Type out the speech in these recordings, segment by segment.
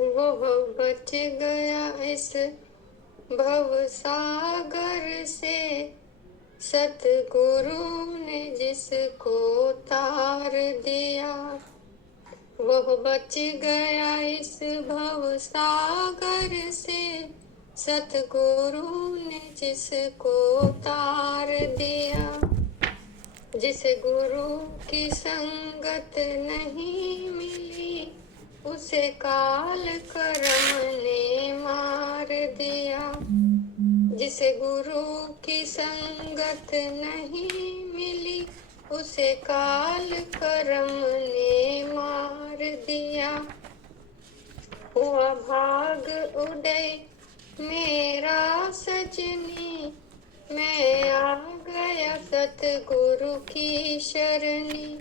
वो बच गया इस भव सागर से, सतगुरु ने जिसको तार दिया। वह बच गया इस भव सागर से, सतगुरु ने जिसको तार दिया। जिसे गुरु की संगत नहीं मिली, उसे काल कर्म ने मार दिया। जिसे गुरु की संगत नहीं मिली, उसे काल कर्म ने मार दिया। हुआ भाग उदय मेरा सजनी, मैं आ गया सतगुरु की शरणी।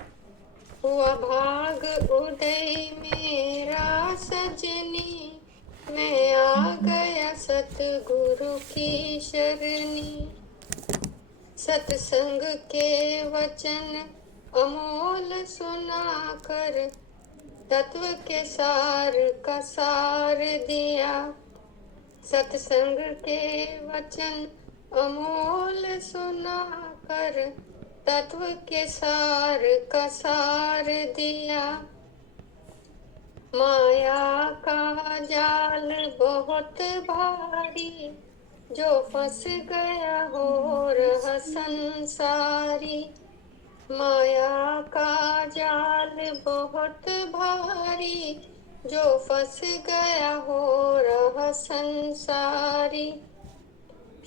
हुआ भाग उदय मेरा सजनी, मैं आ गया सतगुरु की शरणी। सत्संग के वचन अमोल सुनाकर, तत्व के सार का सार दिया। सत्संग के वचन अमोल सुनाकर, तत्व के सार का सार दिया। माया का जाल बहुत भारी, जो फंस गया हो रहा संसारी। माया का जाल बहुत भारी, जो फंस गया हो रहा संसारी।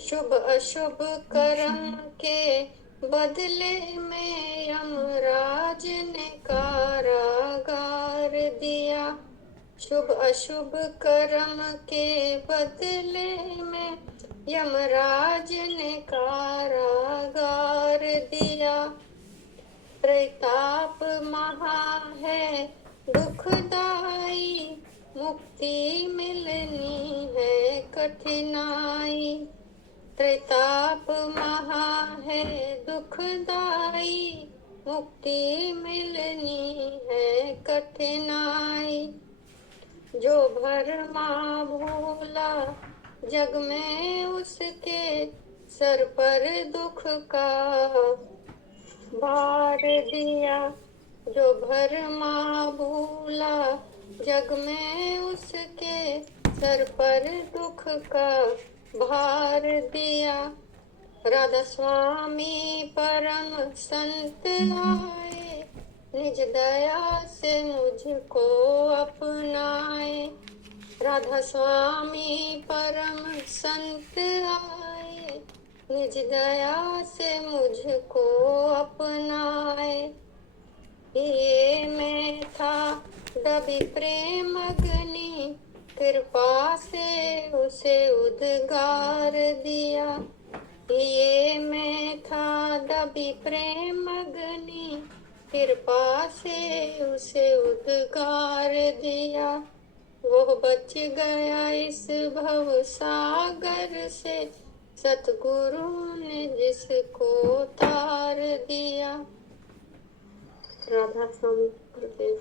शुभ अशुभ कर्म के बदले में यमराज ने कारागार दिया। शुभ अशुभ कर्म के बदले में यमराज ने कारागार दिया। प्रताप महा है दुखदाई, मुक्ति मिलनी है कठिनाई। प्रताप महा है दुखदाई, मुक्ति मिलनी है कठिनाई। जो भरमा भोला जग में, उसके सर पर दुख का भार दिया। जो भरमा भूला जग में, उसके सर पर दुख का भार दिया। राधा स्वामी परम संत आए, निज दया से मुझको अपनाए। राधा स्वामी परम संत आए, निज दया से मुझको अपनाए। ये मैं था दबी प्रेम अग्नि, कृपा से उसे उद्गार दिया। ये मैं था दबी प्रेम अग्नि, कृपा से उसे उद्गार दिया। वो बच गया इस भव सागर से, सतगुरु ने जिसको तार दिया। राधा स्वामी गुरुदेव।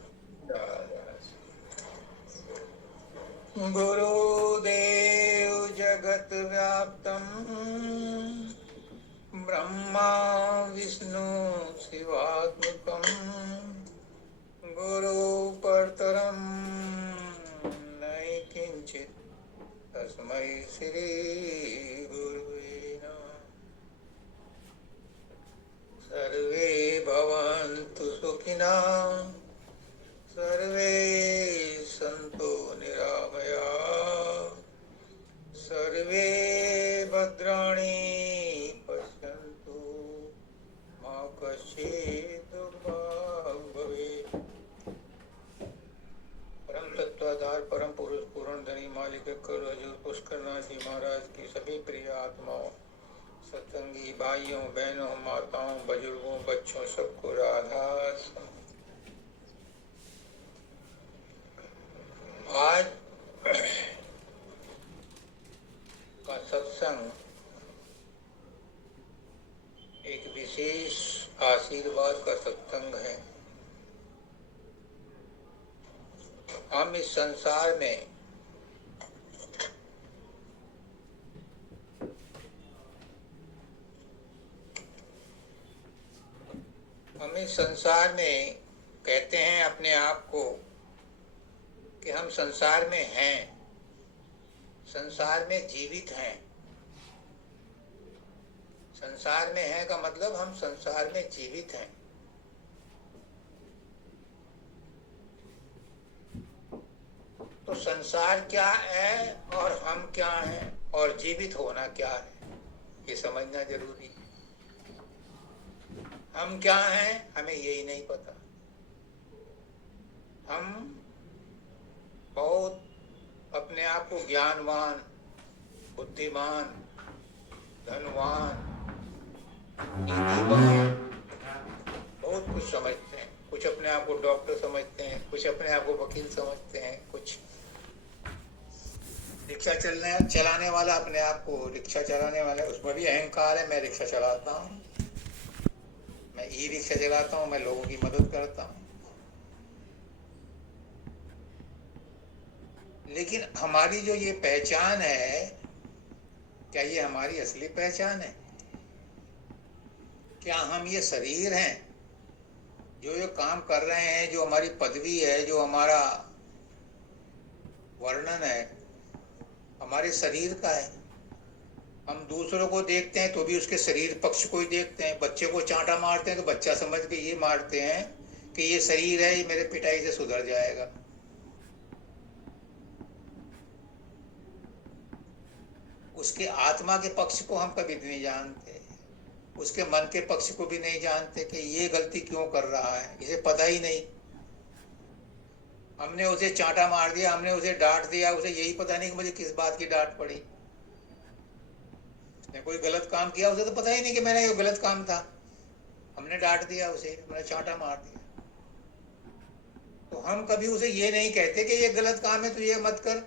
गुरुदेव जगत व्याप्तम ब्रह्मा विष्णु शिवात्मकम, गुरु परतरम नहीं किंचित, तस्मै श्री गुरुवे नमः। सर्वे भवन्तु सुखिनः, सर्वे सन्तु निरामयाः, सर्वे भद्राणि पश्यन्तु मा कश्चित् दुर्भाग् भवेत्। परम तत्वाधार परम पुरुष पूर्ण धनी मालिक कल हजूर पुष्करनाथ जी महाराज की सभी प्रिय आत्माओं, सत्संगी भाइयों बहनों माताओं बुजुर्गों बच्चों सबको राधा। आज का सत्संग एक विशेष आशीर्वाद का सत्संग है। हम इस संसार में कहते हैं अपने आप को कि हम संसार में हैं, संसार में जीवित हैं। संसार में हैं का मतलब हम संसार में जीवित हैं। तो संसार क्या है और हम क्या हैं और जीवित होना क्या है, ये समझना जरूरी है। हम क्या हैं हमें यही नहीं पता। हम बहुत अपने आप को ज्ञानवान, बुद्धिमान, धनवान, नीतिवान बहुत कुछ समझते हैं। कुछ अपने आप को डॉक्टर समझते हैं, कुछ अपने आप को वकील समझते हैं, कुछ रिक्शा चलाने वाला अपने आप को रिक्शा चलाने वाला, उसमें भी अहंकार है। मैं रिक्शा चलाता हूँ, मैं ई रिक्शा चलाता हूँ, मैं लोगों की मदद करता हूँ। लेकिन हमारी जो ये पहचान है, क्या ये हमारी असली पहचान है? क्या हम ये शरीर हैं जो ये काम कर रहे हैं, जो हमारी पदवी है, जो हमारा वर्णन है, हमारे शरीर का है? हम दूसरों को देखते हैं तो भी उसके शरीर पक्ष को ही देखते हैं। बच्चे को चांटा मारते हैं तो बच्चा समझ के ये मारते हैं कि ये शरीर है, ये मेरे पिटाई से सुधर जाएगा। उसके आत्मा के पक्ष को हम कभी नहीं जानते, उसके मन के पक्ष को भी नहीं जानते कि ये गलती क्यों कर रहा है, इसे पता ही नहीं। हमने उसे चांटा मार दिया, हमने उसे डांट दिया, उसे यही पता नहीं कि मुझे किस बात की डांट पड़ी। उसने कोई गलत काम किया, उसे तो पता ही नहीं कि मैंने ये गलत काम था, हमने डांट दिया उसे, हमने चांटा मार दिया। तो हम कभी उसे ये नहीं कहते कि ये गलत काम है तो ये मत कर।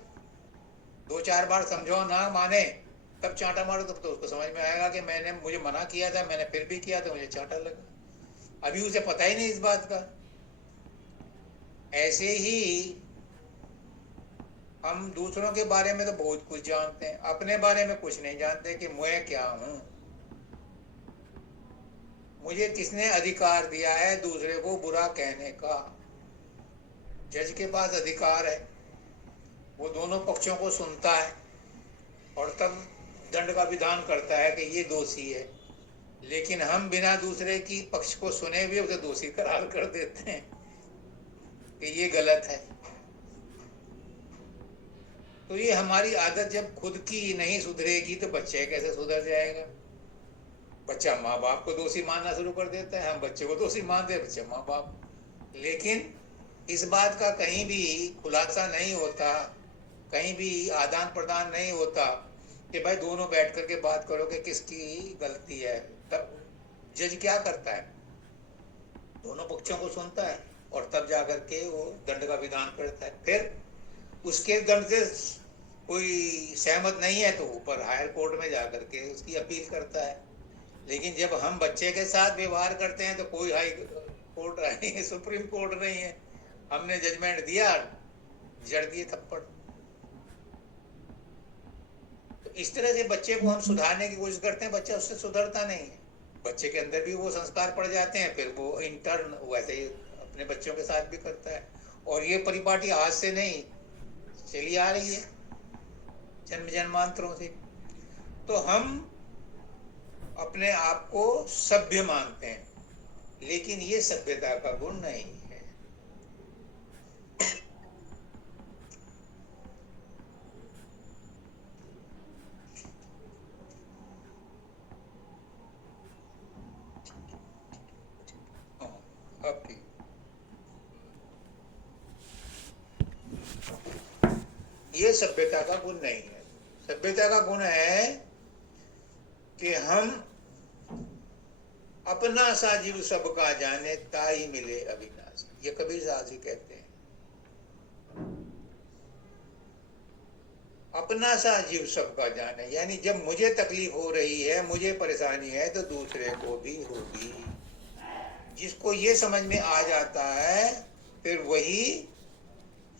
2-4 बार समझो ना माने तब चांटा मारो, तब तो उसको समझ में आएगा कि मुझे मना किया था, मैंने फिर भी किया तो मुझे चांटा लगा। अभी उसे पता ही नहीं इस बात का। ऐसे ही हम दूसरों के बारे में तो बहुत कुछ जानते हैं, अपने बारे में कुछ नहीं जानते कि मैं क्या हूं। मुझे किसने अधिकार दिया है दूसरे को बुरा कहने का? जज के पास अधिकार है, वो दोनों पक्षों को सुनता है और तब दंड का विधान करता है कि ये दोषी है। लेकिन हम बिना दूसरे की पक्ष को सुने भी उसे दोषी करार कर देते हैं कि ये गलत है। तो ये हमारी आदत जब खुद की नहीं सुधरेगी तो बच्चे कैसे सुधर जाएगा? बच्चा माँ बाप को दोषी मानना शुरू कर देता है, हम बच्चे को दोषी मानते हैं, बच्चे माँ बाप। लेकिन इस बात का कहीं भी खुलासा नहीं होता, कहीं भी आदान प्रदान नहीं होता कि भाई दोनों बैठ करके बात करो कि किसकी गलती है। तब जज क्या करता है? दोनों पक्षों को सुनता है और तब जाकर के वो दंड का विधान करता है। फिर उसके दंड से कोई सहमत नहीं है तो ऊपर हायर कोर्ट में जाकर के उसकी अपील करता है। लेकिन जब हम बच्चे के साथ व्यवहार करते हैं तो कोई हाई कोर्ट नहीं है, सुप्रीम कोर्ट नहीं है। हमने जजमेंट दिया, जड़ दिए थप्पड़। तो इस तरह से बच्चे को हम सुधारने की कोशिश करते हैं, बच्चा उससे सुधरता नहीं है। बच्चे के अंदर भी वो संस्कार पड़ जाते हैं, फिर वो इंटर्न वैसे ही अपने बच्चों के साथ भी करता है। और ये परिपाटी आज से नहीं चली आ रही है, जन्म जन्मांतरों से। तो हम अपने आप को सभ्य मानते हैं, लेकिन ये सभ्यता का गुण नहीं है। अब ठीक, ये सभ्यता का गुण नहीं है। सभ्यता का गुण है कि हम अपना सा जीव सबका जाने ताई मिले अविनाशी। ये कबीर साहब जी कहते हैं, अपना सा जीव सबका जाने, यानी जब मुझे तकलीफ हो रही है, मुझे परेशानी है तो दूसरे को भी होगी। जिसको ये समझ में आ जाता है फिर वही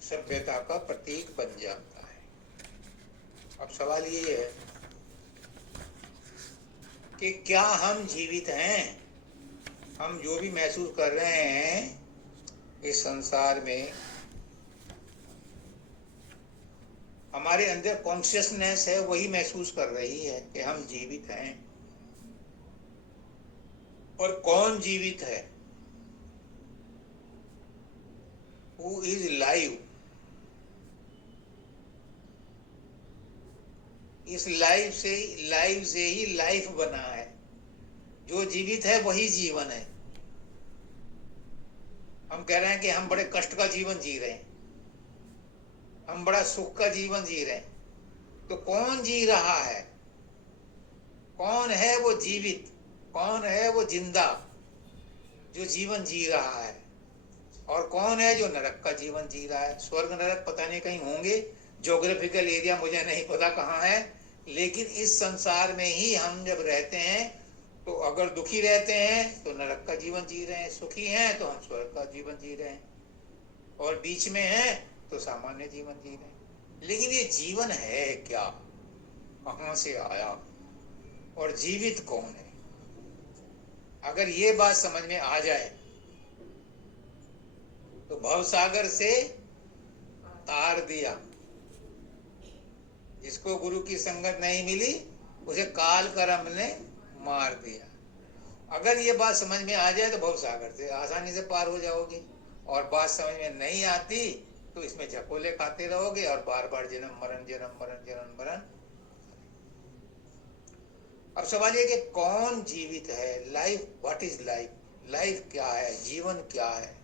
सभ्यता का प्रतीक बन जाता है। अब सवाल ये है कि क्या हम जीवित हैं? हम जो भी महसूस कर रहे हैं इस संसार में, हमारे अंदर कॉन्शियसनेस है, वही महसूस कर रही है कि हम जीवित हैं। और कौन जीवित है? Who is live? इस लाइफ से ही लाइफ बना है। जो जीवित है वही जीवन है। हम कह रहे हैं कि हम बड़े कष्ट का जीवन जी रहे हैं, हम बड़ा सुख का जीवन जी रहे हैं, तो कौन जी रहा है? कौन है वो जीवित? कौन है वो जिंदा जो जीवन जी रहा है? और कौन है जो नरक का जीवन जी रहा है? स्वर्ग नरक पता नहीं कहीं होंगे, ज्योग्राफिकल एरिया मुझे नहीं पता कहाँ है, लेकिन इस संसार में ही हम जब रहते हैं तो अगर दुखी रहते हैं तो नरक का जीवन जी रहे हैं, सुखी हैं तो हम स्वर्ग का जीवन जी रहे हैं, और बीच में हैं तो सामान्य जीवन जी रहे हैं। लेकिन ये जीवन है क्या? कहाँ से आया? और जीवित कौन है? अगर ये बात समझ में आ जाए तो भवसागर से तार दिया। जिसको गुरु की संगत नहीं मिली उसे काल कर्म ने मार दिया। अगर ये बात समझ में आ जाए तो भवसागर से आसानी से पार हो जाओगे, और बात समझ में नहीं आती तो इसमें झकोले खाते रहोगे और बार बार जन्म मरण जन्म मरण जन्म मरण। अब सवाल ये कि कौन जीवित है? Life, what is life? Life क्या है? जीवन क्या है?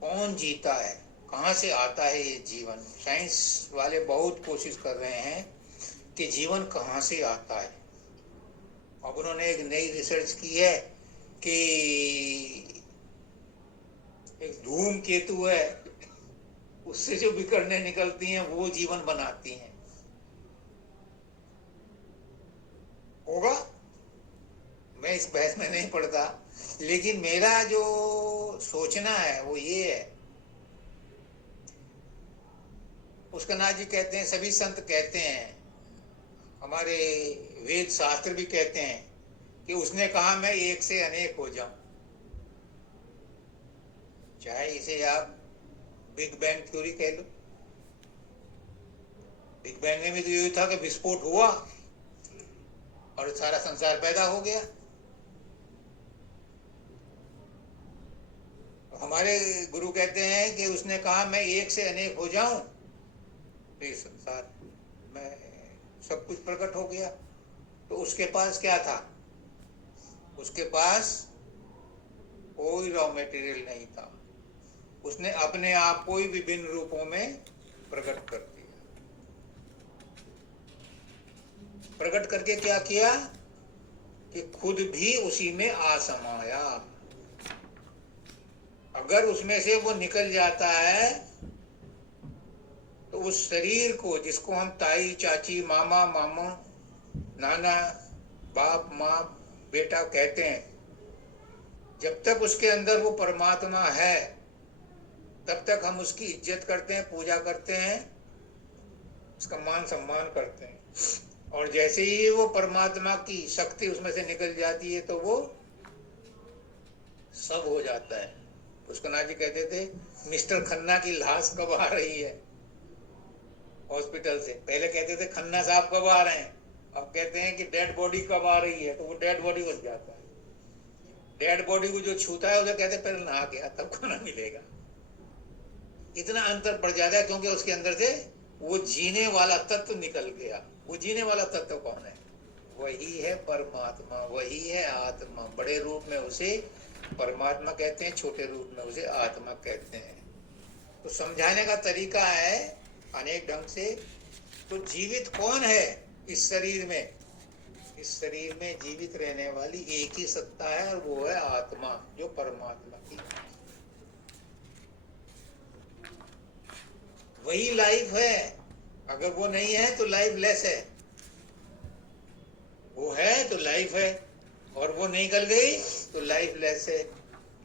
कौन जीता है? कहाँ से आता है ये जीवन? साइंस वाले बहुत कोशिश कर रहे हैं कि जीवन कहाँ से आता है। अब उन्होंने एक नई रिसर्च की है कि एक धूम केतु है, उससे जो विकिरणें निकलती हैं वो जीवन बनाती हैं। होगा, मैं इस बहस में नहीं पड़ता, लेकिन मेरा जो सोचना है वो ये है। पुष्करनाथ जी कहते हैं, सभी संत कहते हैं, हमारे वेद शास्त्र भी कहते हैं कि उसने कहा मैं एक से अनेक हो जाऊं। चाहे इसे आप बिग बैंग थ्योरी कह लो। बिग बैंग में भी तो यही था कि विस्फोट हुआ और सारा संसार पैदा हो गया। हमारे गुरु कहते हैं कि उसने कहा मैं एक से अनेक हो जाऊं तो ये संसार में सब कुछ प्रकट हो गया। तो उसके पास क्या था? उसके पास कोई रॉ मटेरियल नहीं था। उसने अपने आप को ही विभिन्न रूपों में प्रकट कर दिया। प्रकट करके क्या किया कि खुद भी उसी में आ समाया। अगर उसमें से वो निकल जाता है तो उस शरीर को, जिसको हम ताई चाची मामा मामा नाना बाप माँ बेटा कहते हैं, जब तक उसके अंदर वो परमात्मा है तब तक हम उसकी इज्जत करते हैं, पूजा करते हैं, उसका मान सम्मान करते हैं। और जैसे ही वो परमात्मा की शक्ति उसमें से निकल जाती है तो वो सब हो जाता है। पुष्करनाथ जी कहते थे, मिस्टर खन्ना की लाश कब आ रही है हॉस्पिटल से? पहले कहते थे खन्ना साहब कब आ रहे हैं, अब कहते हैं कि डेड बॉडी कब आ रही है, तो वो डेड बॉडी बन जाता है। डेड बॉडी को जो छूता है उसे कहते पहले नहा के आ, तब खाना मिलेगा। इतना अंतर पड़ जाता है क्योंकि उसके अंदर से वो जीने वाला तत्व निकल गया। वो जीने वाला तत्व कौन है? वही है परमात्मा, वही है आत्मा। बड़े रूप में उसे परमात्मा कहते हैं, छोटे रूप में उसे आत्मा कहते हैं। तो समझाने का तरीका है अनेक ढंग से। तो जीवित कौन है इस शरीर में? इस शरीर में जीवित रहने वाली एक ही सत्ता है और वो है आत्मा, जो परमात्मा की। वही लाइफ है। अगर वो नहीं है तो लाइफ लेस है, वो है तो लाइफ है, और वो निकल गई तो लाइफ लेस है।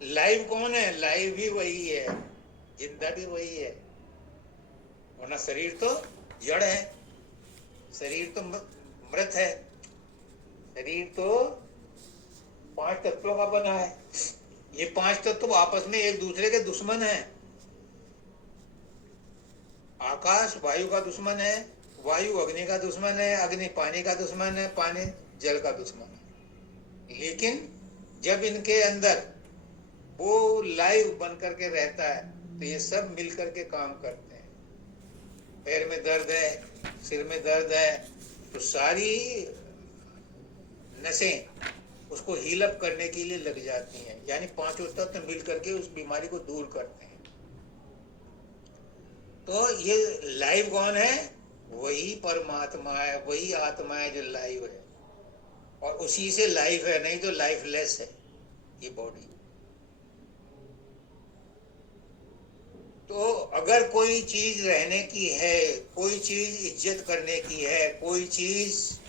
लाइफ कौन है? लाइफ भी वही है। जिंदा भी वही है, वरना शरीर तो जड़ है, शरीर तो मृत है, शरीर तो 5 तत्वों का बना है। ये 5 तत्व आपस में एक दूसरे के दुश्मन हैं। आकाश वायु का दुश्मन है, वायु अग्नि का दुश्मन है, अग्नि पानी का दुश्मन है, पानी जल का दुश्मन है। लेकिन जब इनके अंदर वो लाइव बन करके रहता है तो ये सब मिल करके काम करते हैं। पैर में दर्द है, सिर में दर्द है, तो सारी नसें उसको हील अप करने के लिए लग जाती हैं, यानी 5 तत्व मिल करके उस बीमारी को दूर करते हैं। तो ये लाइव कौन है? वही परमात्मा है, वही आत्मा है जो लाइव है, और उसी से लाइफ है, नहीं तो लाइफलेस है ये बॉडी। तो अगर कोई चीज रहने की है, कोई चीज इज्जत करने की है, कोई चीज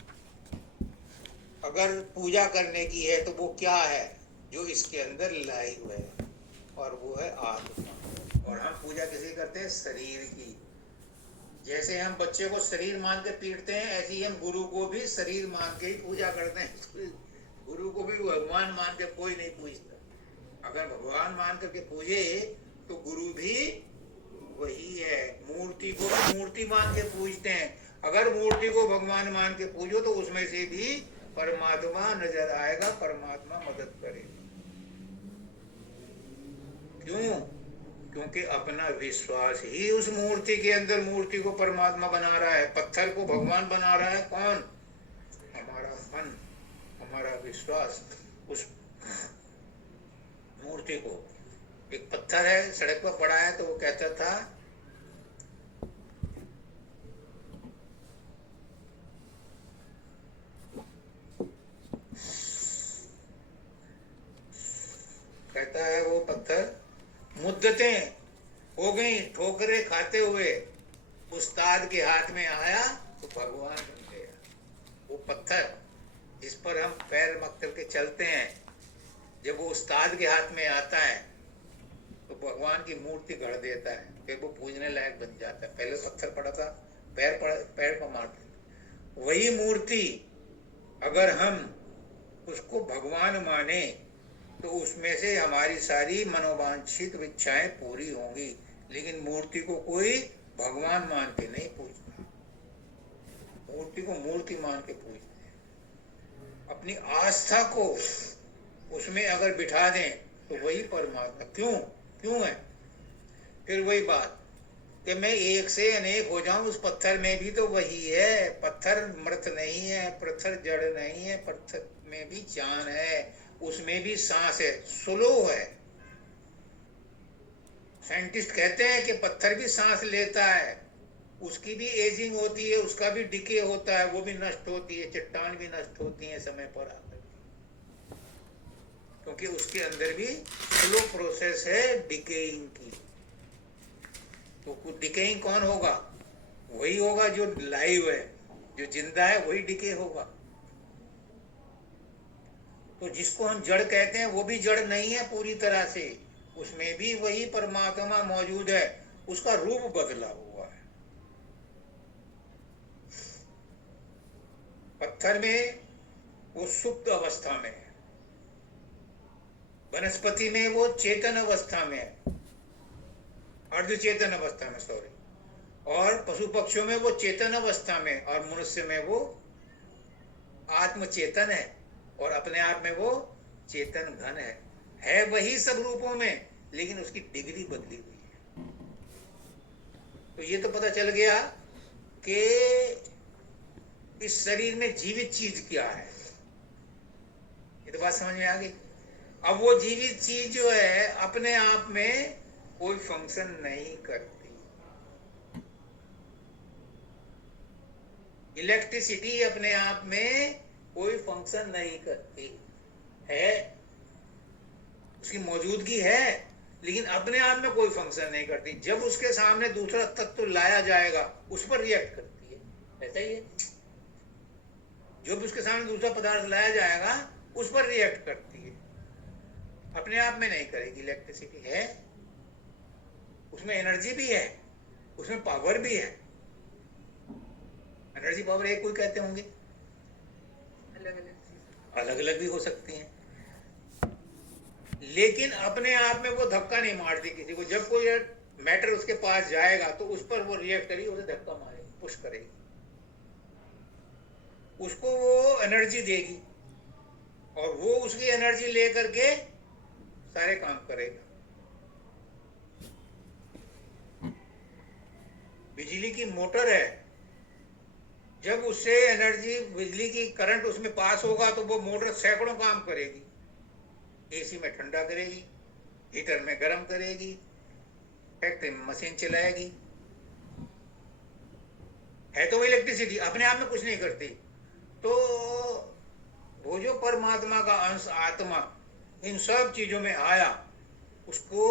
अगर पूजा करने की है, तो वो क्या है? जो इसके अंदर लाइव है, और वो है आत्मा। और हम पूजा किसी करते हैं? शरीर की। जैसे हम बच्चे को शरीर मान के पीटते हैं, ऐसे ही हम गुरु को भी शरीर मान के ही पूजा करते हैं। गुरु को भी भगवान मान के कोई नहीं पूजता। अगर भगवान मान करके पूजे तो गुरु भी वही है। मूर्ति को भी मूर्ति मान के पूजते हैं। अगर मूर्ति को भगवान मान के पूजो तो उसमें से भी परमात्मा नजर आएगा, परमात्मा मदद करेगा। क्यों? क्योंकि अपना विश्वास ही उस मूर्ति के अंदर मूर्ति को परमात्मा बना रहा है, पत्थर को भगवान बना रहा है। कौन? हमारा मन, हमारा विश्वास उस मूर्ति को। एक पत्थर है, सड़क पर पड़ा है, तो वो कहता था वो पत्थर, मुद्दतें हो गई ठोकरे खाते हुए, उस्ताद के हाथ में आया तो भगवान बन गया। वो पत्थर जिस पर हम पैर मक करके चलते हैं, जब वो उस्ताद के हाथ में आता है तो भगवान की मूर्ति गढ़ देता है, फिर वो पूजने लायक बन जाता है। पहले पत्थर पड़ा था, पैर पर मारते। वही मूर्ति अगर हम उसको भगवान माने तो उसमें से हमारी सारी मनोवांछित इच्छाएं पूरी होंगी। लेकिन मूर्ति को कोई भगवान मान के नहीं पूजता, मूर्ति को मूर्ति मान के पूजते हैं। अपनी आस्था को उसमें अगर बिठा दें तो वही परमात्मा। क्यों है? फिर वही बात कि मैं एक से अनेक हो जाऊं, उस पत्थर में भी तो वही है। पत्थर मृत नहीं है, पत्थर जड़ नहीं है, पत्थर में भी जान है, उसमें भी सांस है, स्लो है। साइंटिस्ट कहते हैं कि पत्थर भी सांस लेता है, उसकी भी एजिंग होती है, उसका भी डिके होता है, वो भी नष्ट होती है, चट्टान भी नष्ट होती है समय पर आकर, क्योंकि उसके अंदर भी स्लो प्रोसेस है डिकेइंग की। तो डिकेइंग कौन होगा? वही होगा जो लाइव है, जो जिंदा है, वही डिके होगा। तो जिसको हम जड़ कहते हैं वो भी जड़ नहीं है पूरी तरह से, उसमें भी वही परमात्मा मौजूद है, उसका रूप बदला हुआ है। पत्थर में वो सुप्त अवस्था में है, वनस्पति में वो चेतन अवस्था में है, अर्धचेतन अवस्था में, सॉरी, और पशु पक्षियों में वो चेतन अवस्था में, और मनुष्य में वो आत्मचेतन है, और अपने आप में वो चेतन घन है वही सब रूपों में, लेकिन उसकी डिग्री बदली हुई है। तो ये तो पता चल गया कि इस शरीर में जीवित चीज क्या है। ये तो बात समझ में आ गई। अब वो जीवित चीज जो है अपने आप में कोई फंक्शन नहीं करती। इलेक्ट्रिसिटी अपने आप में कोई फंक्शन नहीं करती है, उसकी मौजूदगी है, लेकिन अपने आप में कोई फंक्शन नहीं करती। जब उसके सामने दूसरा तत्व लाया जाएगा उस पर रिएक्ट करती है। ऐसा ही है, जो भी उसके सामने दूसरा पदार्थ लाया जाएगा उस पर रिएक्ट करती है, अपने आप में नहीं करेगी। इलेक्ट्रिसिटी है, उसमें एनर्जी भी है, उसमें पावर भी है। एनर्जी पावर एक कोई कहते होंगे, अलग अलग भी हो सकती हैं, लेकिन अपने आप में वो धक्का नहीं मारती किसी को। जब कोई मैटर उसके पास जाएगा तो उस पर वो रिएक्ट करेगी, उसे धक्का मारेगी, पुश करेगी, उसको वो एनर्जी देगी और वो उसकी एनर्जी लेकर के सारे काम करेगा। बिजली की मोटर है, जब उससे एनर्जी, बिजली की करंट उसमें पास होगा तो वो मोटर सैकड़ों काम करेगी। एसी में ठंडा करेगी, हीटर में गर्म करेगी, फैक्ट्री में मशीन चलाएगी। है तो वो इलेक्ट्रिसिटी, अपने आप में कुछ नहीं करती। तो वो जो परमात्मा का अंश आत्मा इन सब चीजों में आया, उसको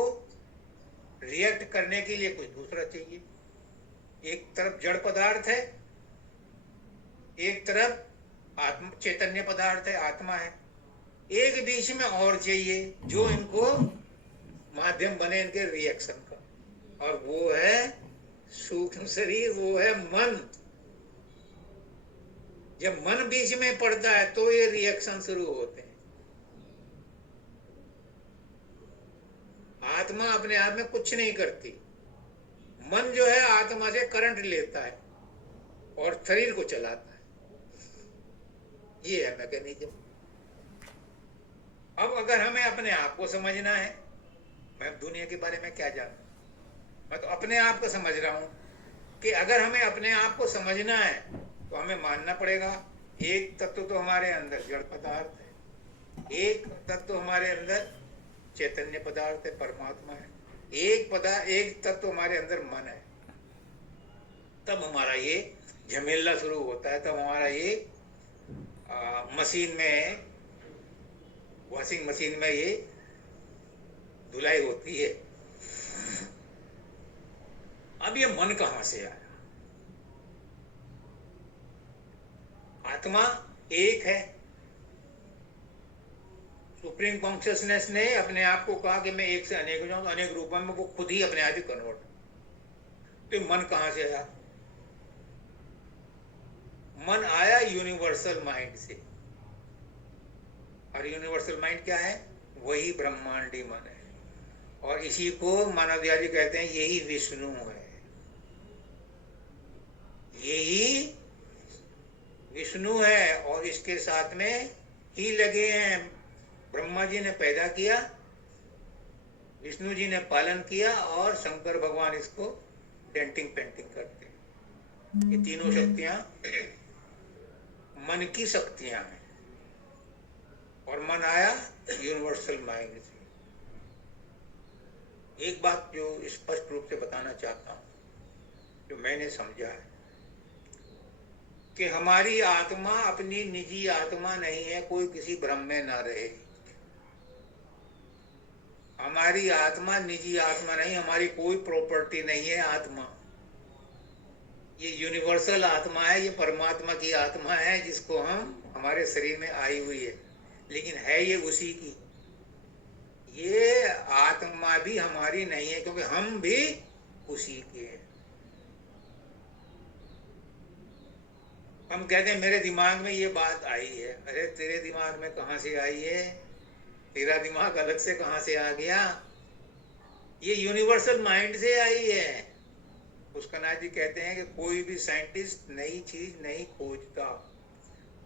रिएक्ट करने के लिए कुछ दूसरा चाहिए। एक तरफ जड़ पदार्थ है, एक तरफ आत्म चैतन्य पदार्थ है, आत्मा है, एक बीच में और चाहिए जो इनको माध्यम बने इनके रिएक्शन का, और वो है सूक्ष्म शरीर, वो है मन। जब मन बीच में पड़ता है तो ये रिएक्शन शुरू होते हैं। आत्मा अपने आप में कुछ नहीं करती, मन जो है आत्मा से करंट लेता है और शरीर को चलाता है। ये है मैकेनिज्म। अब अगर हमें अपने आप को समझना है, मैं दुनिया के बारे में क्या जानूं, मैं तो अपने आप को समझ रहा हूं कि अगर हमें अपने आप को समझना है तो हमें मानना पड़ेगा एक तत्व तो हमारे अंदर जड़ पदार्थ है, एक तत्व हमारे अंदर चैतन्य पदार्थ है, परमात्मा है, एक तत्व हमारे अंदर मन है। तब हमारा ये झमेला शुरू होता है, तब हमारा ये मशीन में, वॉशिंग मशीन में ये धुलाई होती है। अब ये मन कहां से आया? आत्मा एक है। सुप्रीम कॉन्शियसनेस ने अपने आप को कहा कि मैं एक से अनेक हो जाऊं, तो अनेक रूपों में वो खुद ही अपने आप ही कन्वर्ट। तो मन कहां से आया? मन आया यूनिवर्सल माइंड से। और यूनिवर्सल माइंड क्या है? वही ब्रह्मांडी मन है, और इसी को मानववादी कहते हैं यही विष्णु है। यही विष्णु है और इसके साथ में ही लगे हैं। ब्रह्मा जी ने पैदा किया, विष्णु जी ने पालन किया, और शंकर भगवान इसको डेंटिंग पेंटिंग करते हैं। ये तीनों शक्तियां मन की शक्तियां हैं, और मन आया यूनिवर्सल माइंड से। एक बात जो स्पष्ट रूप से बताना चाहता हूं, जो मैंने समझा है कि हमारी आत्मा अपनी निजी आत्मा नहीं है, कोई किसी भ्रम में ना रहे। हमारी आत्मा निजी आत्मा नहीं, हमारी कोई प्रॉपर्टी नहीं है आत्मा। ये यूनिवर्सल आत्मा है, ये परमात्मा की आत्मा है, जिसको हम हमारे शरीर में आई हुई है, लेकिन है ये उसी की। ये आत्मा भी हमारी नहीं है, क्योंकि हम भी उसी के हैं। हम कहते हैं मेरे दिमाग में ये बात आई है। अरे तेरे दिमाग में कहां से आई है? तेरा दिमाग अलग से कहां से आ गया? ये यूनिवर्सल माइंड से आई है। पुष्कनाथ जी कहते हैं कि कोई भी साइंटिस्ट नई चीज नहीं खोजता,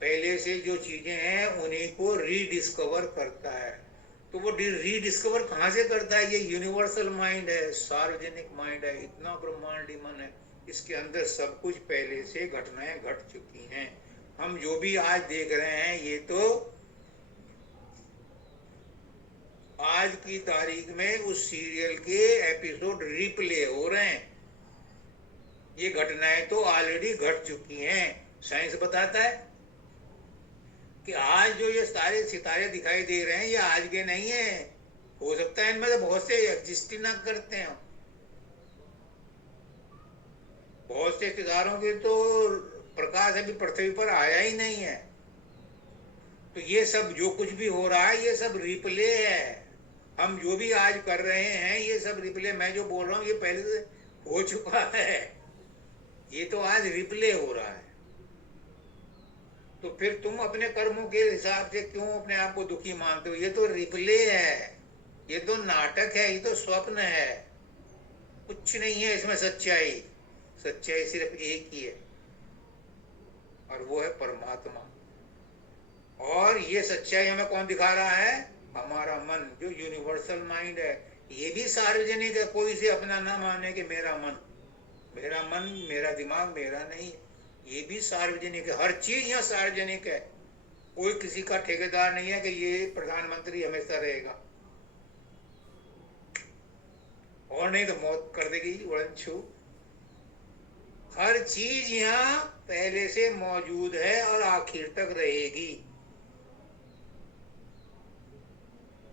पहले से जो चीजें हैं उन्हीं को रीडिस्कवर करता है। तो वो रीडिस्कवर कहां से करता है? ये यूनिवर्सल माइंड है, सार्वजनिक माइंड है, इतना ब्रह्मांडी मन है, इसके अंदर सब कुछ पहले से घटनाएं घट चुकी हैं। हम जो भी आज देख रहे हैं ये तो आज की तारीख में उस सीरियल के एपिसोड रिप्ले हो रहे हैं। ये घटनाएं तो ऑलरेडी घट चुकी हैं। साइंस बताता है कि आज जो ये सारे सितारे दिखाई दे रहे हैं ये आज के नहीं है। हो सकता है इनमें से बहुत से एग्जिस्ट ना करते हैं, बहुत से सितारों के तो प्रकाश अभी पृथ्वी पर आया ही नहीं है। तो ये सब जो कुछ भी हो रहा है ये सब रिप्ले है। हम जो भी आज कर रहे हैं ये सब रिप्ले, मैं जो बोल रहा हूँ ये पहले से हो चुका है, ये तो आज रिप्ले हो रहा है। तो फिर तुम अपने कर्मों के हिसाब से क्यों अपने आप को दुखी मानते हो? ये तो रिप्ले है, ये तो नाटक है, ये तो स्वप्न है, कुछ नहीं है इसमें सच्चाई। सच्चाई सिर्फ एक ही है और वो है परमात्मा। और ये सच्चाई हमें कौन दिखा रहा है? हमारा मन, जो यूनिवर्सल माइंड है। ये भी सार्वजनिक है, कोई से अपना ना माने कि मेरा मन, मेरा दिमाग मेरा नहीं, ये भी सार्वजनिक है। हर चीज यहाँ सार्वजनिक है, कोई किसी का ठेकेदार नहीं है कि ये प्रधानमंत्री हमेशा रहेगा और नहीं तो मौत कर देगी उड़न छू। हर चीज यहाँ पहले से मौजूद है और आखिर तक रहेगी।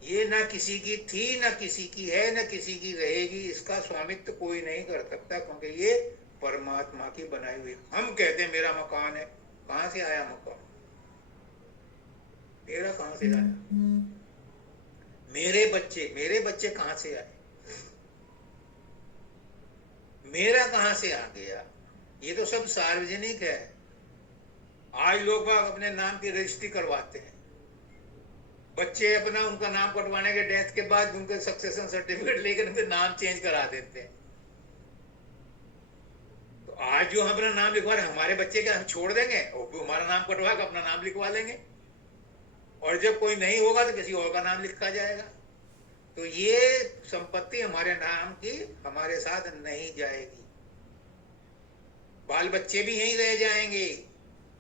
ये ना किसी की थी, ना किसी की है, ना किसी की रहेगी। इसका स्वामित्व कोई नहीं कर सकता, क्योंकि ये परमात्मा की बनाई हुई। हम कहते हैं मेरा मकान है, कहां से आया मकान? मेरा कहां से आया? मेरे बच्चे कहां से आए? मेरा कहां से आ गया? ये तो सब सार्वजनिक है। आज लोग बाग अपने नाम की रजिस्ट्री करवाते हैं, बच्चे अपना उनका नाम कटवाने के डेथ के बाद उनके सक्सेशन सर्टिफिकेट लेकर उनके नाम चेंज करा देते हैं। तो आज जो हम अपना नाम लिखवा रहे हैं, हमारे बच्चे का हम छोड़ देंगे और हमारा नाम कटवा कर अपना नाम लिखवा लेंगे, और जब कोई नहीं होगा तो किसी और का नाम लिखा जाएगा। तो ये संपत्ति हमारे नाम की हमारे साथ नहीं जाएगी, बाल बच्चे भी यहीं रह जाएंगे,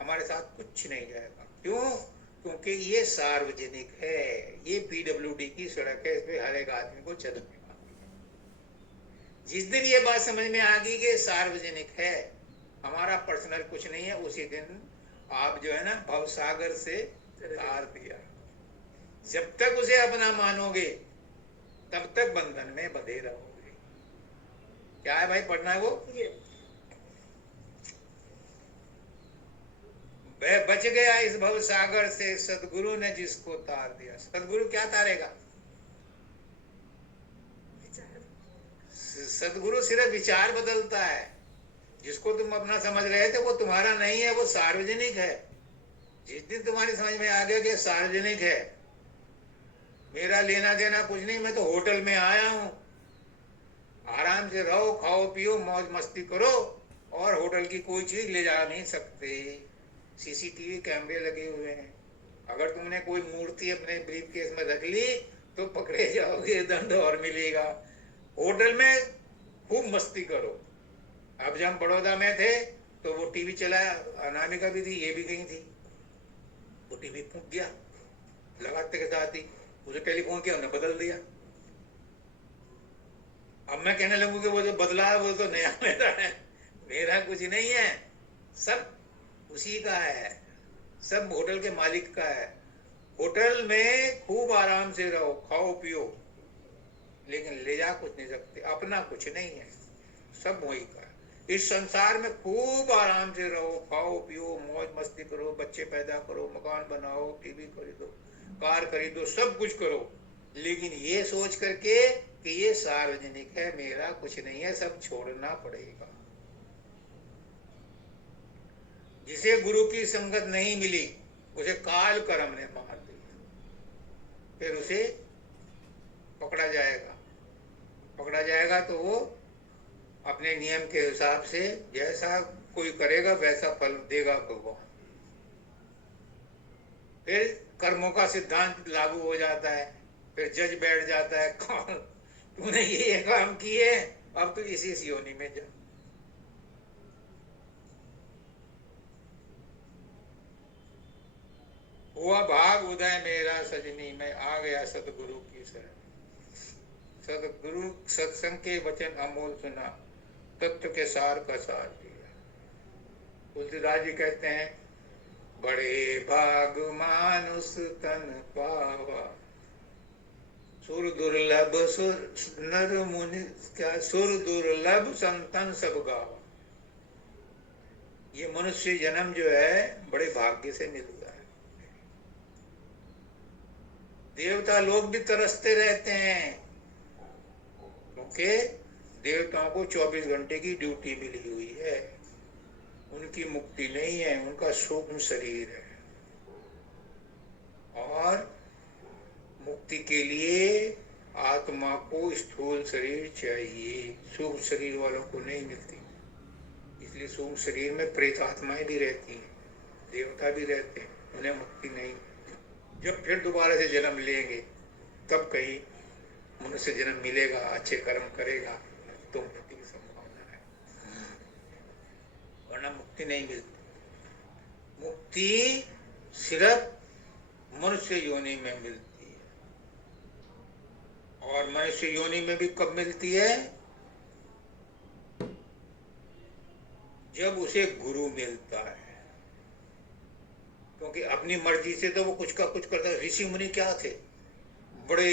हमारे साथ कुछ नहीं जाएगा। क्यों? क्योंकि ये सार्वजनिक है, ये पीडब्ल्यूडी की सड़क है, इसमें हर एक आदमी को चलने वाली है। जिस दिन ये बात समझ में आ गई कि सार्वजनिक है, हमारा पर्सनल कुछ नहीं है, उसी दिन आप जो है ना भवसागर से तार दिया। जब तक उसे अपना मानोगे तब तक बंधन में बंधे रहोगे। क्या है भाई पढ़ना है वो? वह बच गया इस भव सागर से, सदगुरु ने जिसको तार दिया। सदगुरु क्या तारेगा? सदगुरु सिर्फ विचार बदलता है। जिसको तुम अपना समझ रहे थे वो तुम्हारा नहीं है, वो सार्वजनिक है। जिस दिन तुम्हारी समझ में आ गया कि सार्वजनिक है, मेरा लेना देना कुछ नहीं, मैं तो होटल में आया हूं, आराम से रहो, खाओ पियो, मौज मस्ती करो, और होटल की कोई चीज ले जा नहीं सकते। सीसीटीवी कैमरे लगे हुए हैं, अगर तुमने कोई मूर्ति अपने ब्रीफ केस में रख ली तो पकड़े जाओगे, दंड और मिलेगा। होटल में खूब मस्ती करो। अब जब हम बड़ौदा में थे तो वो टीवी चलाया, अनामिका भी थी, ये भी गई थी, वो टीवी फूक गया लगाते के साथ ही, उसे टेलीफोन किया, उन्हें बदल दिया। अब मैं कहने लगूं कि वो जो बदला है वो तो नया मेरा है। मेरा कुछ नहीं है, सब उसी का है, सब होटल के मालिक का है। होटल में खूब आराम से रहो, खाओ पियो, लेकिन ले जा कुछ नहीं सकते, अपना कुछ नहीं है, सब वही का है। इस संसार में खूब आराम से रहो, खाओ पियो, मौज मस्ती करो, बच्चे पैदा करो, मकान बनाओ, टीवी खरीदो, कार खरीदो, सब कुछ करो, लेकिन ये सोच करके कि ये सार्वजनिक है, मेरा कुछ नहीं है, सब छोड़ना पड़ेगा। जिसे गुरु की संगत नहीं मिली उसे काल कर्म ने मार दिया, फिर उसे पकड़ा जाएगा तो वो अपने नियम के हिसाब से जैसा कोई करेगा वैसा फल देगा भगवान। फिर कर्मों का सिद्धांत लागू हो जाता है, फिर जज बैठ जाता है, कौन तूने ये काम किए, अब तू इसी योनि में जा। हुआ भाग उदय मेरा सजनी, में आ गया सतगुरु की शरण। सतगुरु सत्संग के वचन अमोल सुना, तत्व के सार का सार दिया। तुलसीदास जी कहते हैं, बड़े भाग मानुष तन पावा, सुर दुर्लभ सुर नर मुनि, क्या सुर दुर्लभ संतन सब गावा। ये मनुष्य जन्म जो है बड़े भाग्य से मिलता है। देवता लोग भी तरसते रहते हैं, क्योंकि देवताओं को 24 घंटे की ड्यूटी मिली हुई है। उनकी मुक्ति नहीं है, उनका सूक्ष्म शरीर है, और मुक्ति के लिए आत्मा को स्थूल शरीर चाहिए, सूक्ष्म शरीर वालों को नहीं मिलती। इसलिए सूक्ष्म शरीर में प्रेत आत्माएं भी रहती हैं, देवता भी रहते हैं, उन्हें मुक्ति नहीं। जब फिर दोबारा से जन्म लेंगे तब कहीं मनुष्य जन्म मिलेगा, अच्छे कर्म करेगा तो मुक्ति की संभावना है, वरना मुक्ति नहीं मिलती। मुक्ति सिर्फ मनुष्य योनि में मिलती है, और मनुष्य योनि में भी कब मिलती है? जब उसे गुरु मिलता है, क्योंकि अपनी मर्जी से तो वो कुछ का कुछ करता है। ऋषि मुनि क्या थे? बड़े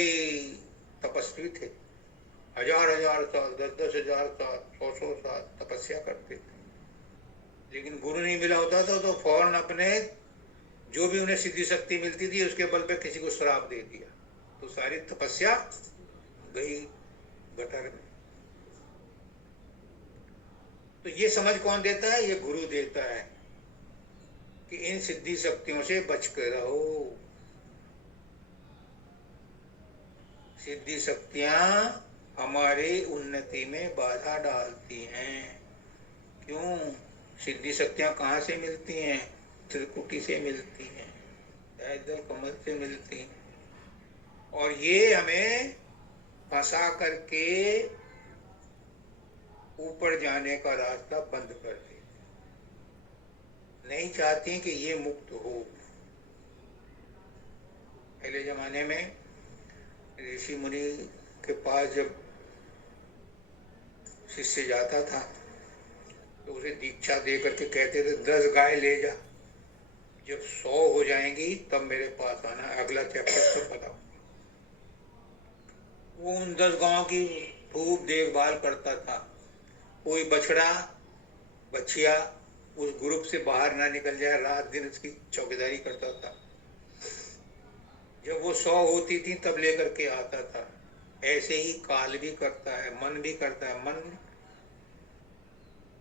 तपस्वी थे, 1000-1000 साल, 10,000 साल, 100 साल तपस्या करते थे, लेकिन गुरु नहीं मिला होता था तो फौरन अपने जो भी उन्हें सिद्धि शक्ति मिलती थी उसके बल पे किसी को श्राप दे दिया, तो सारी तपस्या गई गटर में। तो ये समझ कौन देता है? ये गुरु देता है कि इन सिद्धि शक्तियों से बच कर रहो। सिद्धि शक्तियां हमारे उन्नति में बाधा डालती हैं। क्यों? सिद्धि शक्तियां कहाँ से मिलती हैं? त्रिकुटी से मिलती हैं, दल कमल से मिलती हैं, और ये हमें फंसा करके ऊपर जाने का रास्ता बंद कर देती, नहीं चाहती कि ये मुक्त हो। पहले जमाने में ऋषि मुनि के पास जब शिष्य जाता था तो उसे दीक्षा दे करके कहते थे 10 गाय ले जा, जब 100 हो जाएंगी तब मेरे पास आना, अगला चैप्टर तो बताओ। वो उन 10 गायों की खूब देखभाल करता था, कोई बछड़ा बछिया उस ग्रुप से बाहर ना निकल जाए, रात दिन उसकी चौकीदारी करता था। जब वो 100 होती थी तब लेकर के आता था। ऐसे ही काल भी करता है, मन भी करता है। मन,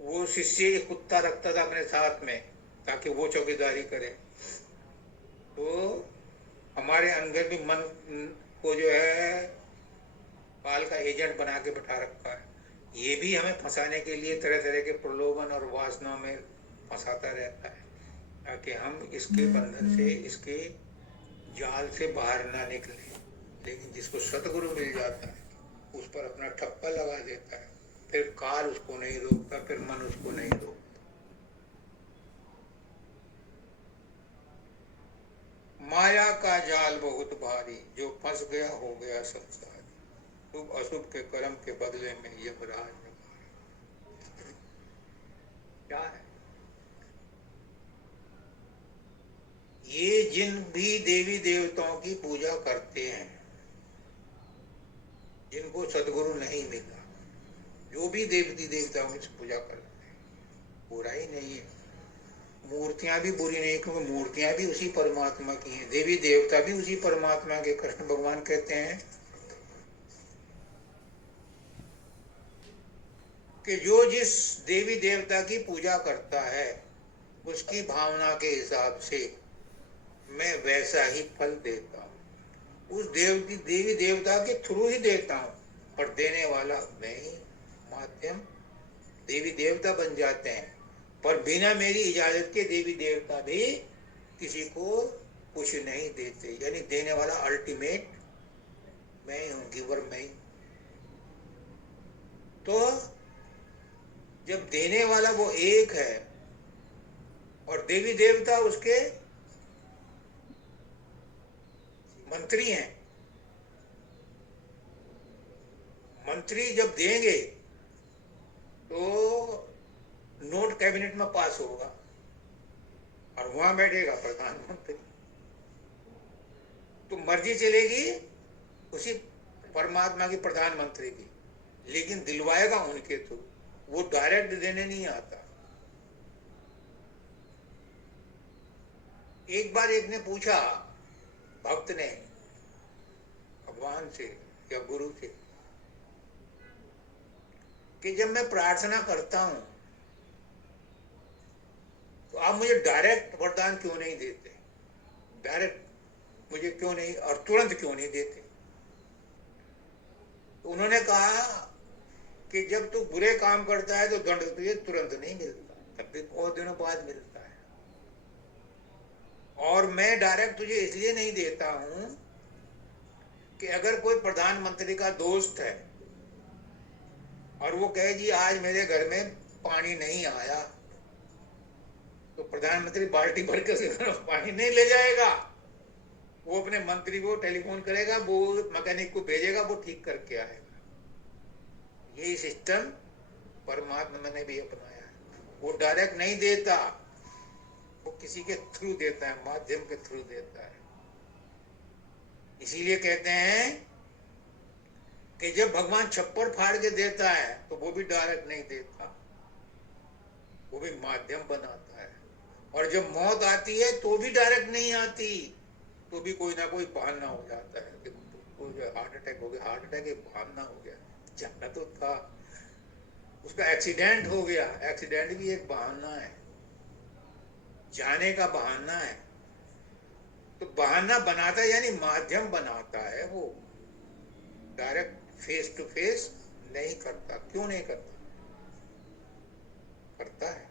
वो शिष्य एक कुत्ता रखता था अपने साथ में ताकि वो चौकीदारी करे। तो हमारे अंदर भी मन को जो है काल का एजेंट बना के बैठा रखा है। ये भी हमें फंसाने के लिए तरह तरह के प्रलोभन और वासनाओं में फंसाता रहता है, ताकि हम इसके बंधन से, इसके जाल से बाहर ना निकले। लेकिन जिसको सतगुरु मिल जाता है उस पर अपना ठप्पा लगा देता है, फिर काल उसको नहीं रोकता, फिर मन उसको नहीं रोकता। माया का जाल बहुत भारी, जो फंस गया हो गया संसार, शुभ अशुभ के कर्म के बदले में यमराज क्या है? ये जिन भी देवी देवताओं की पूजा करते हैं, जिनको सदगुरु नहीं मिला, जो भी देवी देवताओं की पूजा करते हैं, बुरा ही नहीं है। मूर्तियां भी बुरी नहीं, क्योंकि मूर्तियां भी उसी परमात्मा की हैं, देवी देवता भी उसी परमात्मा के। कृष्ण भगवान कहते हैं कि जो जिस देवी देवता की पूजा करता है उसकी भावना के हिसाब से मैं वैसा ही फल देता हूँ। उस देवी देवता के थ्रू ही देता हूँ, पर देने वाला मैं ही, माध्यम देवी देवता बन जाते हैं। पर बिना मेरी इजाजत के देवी देवता भी किसी को कुछ नहीं देते, यानी देने वाला अल्टीमेट मैं हूँ, गिवर मैं। तो जब देने वाला वो एक है और देवी देवता उसके मंत्री हैं, मंत्री जब देंगे तो नोट कैबिनेट में पास होगा और वहां बैठेगा प्रधानमंत्री, तो मर्जी चलेगी उसी परमात्मा की, प्रधानमंत्री की, लेकिन दिलवाएगा उनके थ्रू। वो डायरेक्ट देने नहीं आता। एक बार एक ने पूछा, भक्त ने, भगवान से या गुरु से कि जब मैं प्रार्थना करता हूं तो आप मुझे डायरेक्ट वरदान क्यों नहीं देते, डायरेक्ट मुझे क्यों नहीं और तुरंत क्यों नहीं देते। तो उन्होंने कहा कि जब तू बुरे काम करता है तो दंड तुझे तुरंत नहीं मिलता, तब भी बहुत दिनों बाद मिलता है। और मैं डायरेक्ट तुझे इसलिए नहीं देता हूं कि अगर कोई प्रधानमंत्री का दोस्त है और वो कहे जी आज मेरे घर में पानी नहीं आया, तो प्रधानमंत्री बाल्टी भर के पानी नहीं ले जाएगा, वो अपने मंत्री को टेलीफोन करेगा, वो मैकेनिक को भेजेगा, वो ठीक करके आएगा। यही सिस्टम परमात्मा ने भी अपनाया है। वो डायरेक्ट नहीं देता, वो किसी के थ्रू देता है, माध्यम के थ्रू देता है। इसीलिए कहते हैं कि जब भगवान छप्पर फाड़ के देता है तो वो भी डायरेक्ट नहीं देता, वो भी माध्यम बनाता है। और जब मौत आती है तो भी डायरेक्ट नहीं आती, तो भी कोई ना कोई बहाना हो जाता है कि हार्ट अटैक हो गया, हार्ट अटैक एक बहाना हो गया, जाना तो था, उसका एक्सीडेंट हो गया, एक्सीडेंट भी एक बहाना है, जाने का बहाना है। तो बहाना बनाता है यानी माध्यम बनाता है, वो डायरेक्ट फेस टू फेस नहीं करता। क्यों नहीं करता? करता है,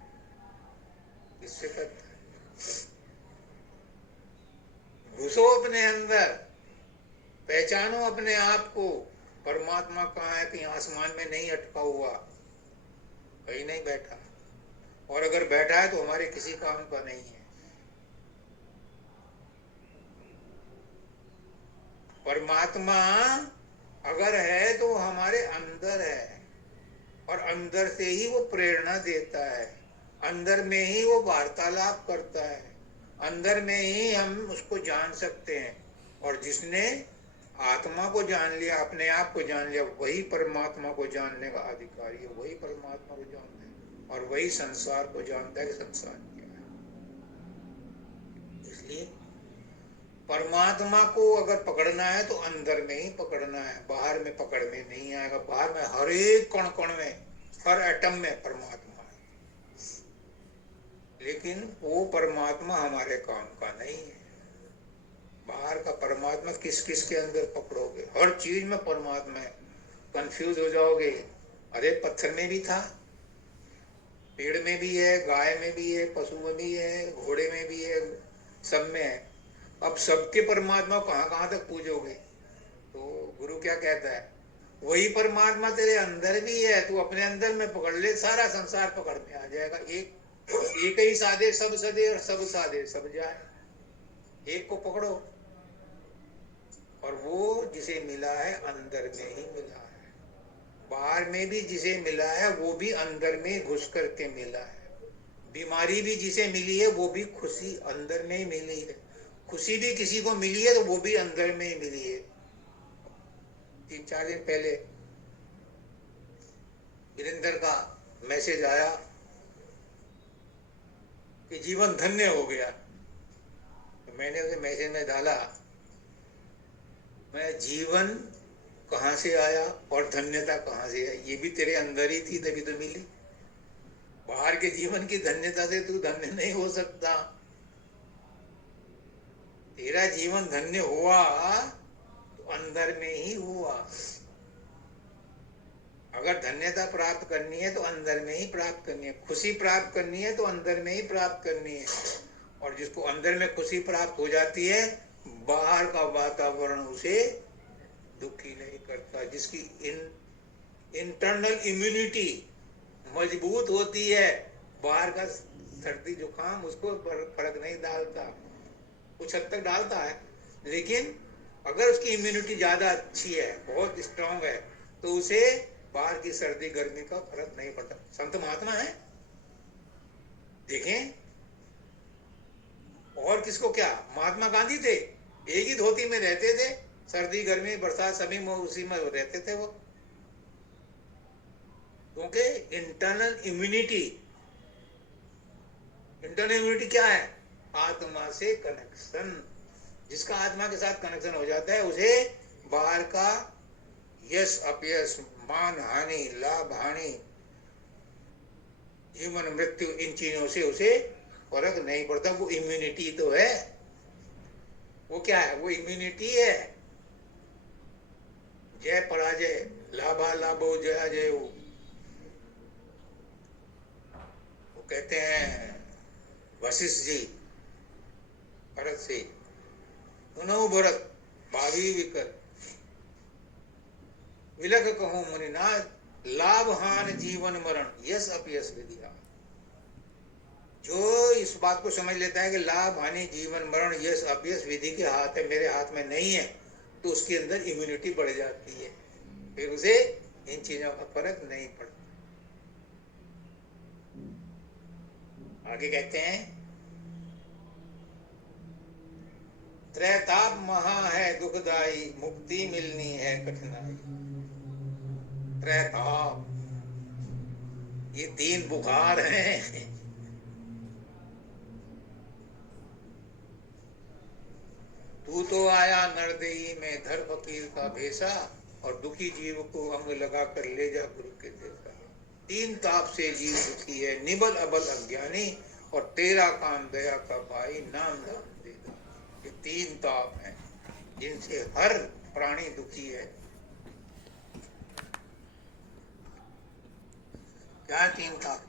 किससे करता है? घुसो अपने अंदर, पहचानो अपने आप को, परमात्मा कहाँ है? कहीं आसमान में नहीं अटका हुआ, कहीं नहीं बैठा, और अगर बैठा है तो हमारे किसी काम का नहीं है। परमात्मा अगर है तो हमारे अंदर है, और अंदर से ही वो प्रेरणा देता है, अंदर में ही वो वार्तालाप करता है, अंदर में ही हम उसको जान सकते हैं। और जिसने आत्मा को जान लिया, अपने आप को जान लिया, वही परमात्मा को जानने का अधिकारी है, वही परमात्मा को जानता है, और वही संसार को जानता है कि संसार क्या है। इसलिए परमात्मा को अगर पकड़ना है तो अंदर में ही पकड़ना है, बाहर में पकड़ में नहीं आएगा। बाहर में हर एक कण कण में, हर एटम में परमात्मा है, लेकिन वो परमात्मा हमारे काम का नहीं है। बाहर का परमात्मा किस किस के अंदर पकड़ोगे? हर चीज में परमात्मा है, कंफ्यूज हो जाओगे। अरे पत्थर में भी था, पेड़ में भी है, गाय में भी है, पशु में भी है, घोड़े में भी है, सब में है। अब सबके परमात्मा कहाँ कहाँ तक पूजोगे? तो गुरु क्या कहता है, वही परमात्मा तेरे अंदर भी है, तू अपने अंदर में पकड़ ले, सारा संसार पकड़ में आ जाएगा। एक ही साधे सब सदे, और सब साधे सब जाए। एक को पकड़ो, और वो जिसे मिला है अंदर में ही मिला है, बाहर में भी जिसे मिला है वो भी अंदर में घुस करके मिला है। बीमारी भी जिसे मिली है वो भी खुशी अंदर में ही मिली है, खुशी भी किसी को मिली है तो वो भी अंदर में ही मिली है। 3-4 दिन पहले वीरेंद्र का मैसेज आया कि जीवन धन्य हो गया, तो मैंने उसे मैसेज में डाला, मैं जीवन कहाँ से आया और धन्यता कहाँ से आई? ये भी तेरे अंदर ही थी, तभी तो मिली। बाहर के जीवन की धन्यता से तू धन्य नहीं हो सकता। तेरा जीवन धन्य हुआ तो अंदर में ही हुआ। अगर धन्यता प्राप्त करनी है तो अंदर में ही प्राप्त करनी है, खुशी प्राप्त करनी है तो अंदर में ही प्राप्त करनी है। और जिसको अंदर में खुशी प्राप्त हो जाती है, बाहर का वातावरण उसे दुखी नहीं करता। जिसकी इंटरनल इम्यूनिटी मजबूत होती है, बाहर का सर्दी जुकाम उसको फर्क नहीं डालता, कुछ हद तक डालता है, लेकिन अगर उसकी इम्यूनिटी ज्यादा अच्छी है, बहुत स्ट्रांग है, तो उसे बाहर की सर्दी गर्मी का फर्क नहीं पड़ता। संत महात्मा है, देखें, और किसको क्या, महात्मा गांधी थे, एक ही धोती में रहते थे, सर्दी गर्मी बरसात सभी में उसी में रहते थे वो, क्योंकि इंटरनल इम्यूनिटी क्या है? आत्मा से कनेक्शन। जिसका आत्मा के साथ कनेक्शन हो जाता है उसे बाहर का यश अपयश, मान हानि, लाभ हानि, जीवन मृत्यु, इन चीजों से उसे फर्क नहीं पड़ता। वो इम्यूनिटी तो है। वो क्या है? वो इम्यूनिटी है। जय पराजय, लाभा लाभो जया जय। वो कहते हैं वशिष्ठ जी भरत से, सुनो भरत भावी विकर विलग कहूं मुनिनाथ, लाभ हान जीवन मरण यश अपयश विधिया। जो इस बात को समझ लेता है कि लाभ हानि जीवन मरण यश अपयश विधि के हाथ है, मेरे हाथ में नहीं है, तो उसके अंदर इम्यूनिटी बढ़ जाती है। फिर उसे इन चीजों का फर्क नहीं पड़ता। आगे कहते हैं त्रैताप महा है दुखदाई, मुक्ति मिलनी है कठिनाई। त्रैताप, ये 3 बुखार हैं। तू तो आया नरदेही में धर फकीर का भेसा, और दुखी जीव को अंग लगा कर ले जा गुरु के जैसा। 3 ताप से जीव दुखी है, निबल अबल अज्ञानी, और तेरा काम दया का भाई नाम दान देगा। ये 3 ताप हैं जिनसे हर प्राणी दुखी है। क्या 3 ताप?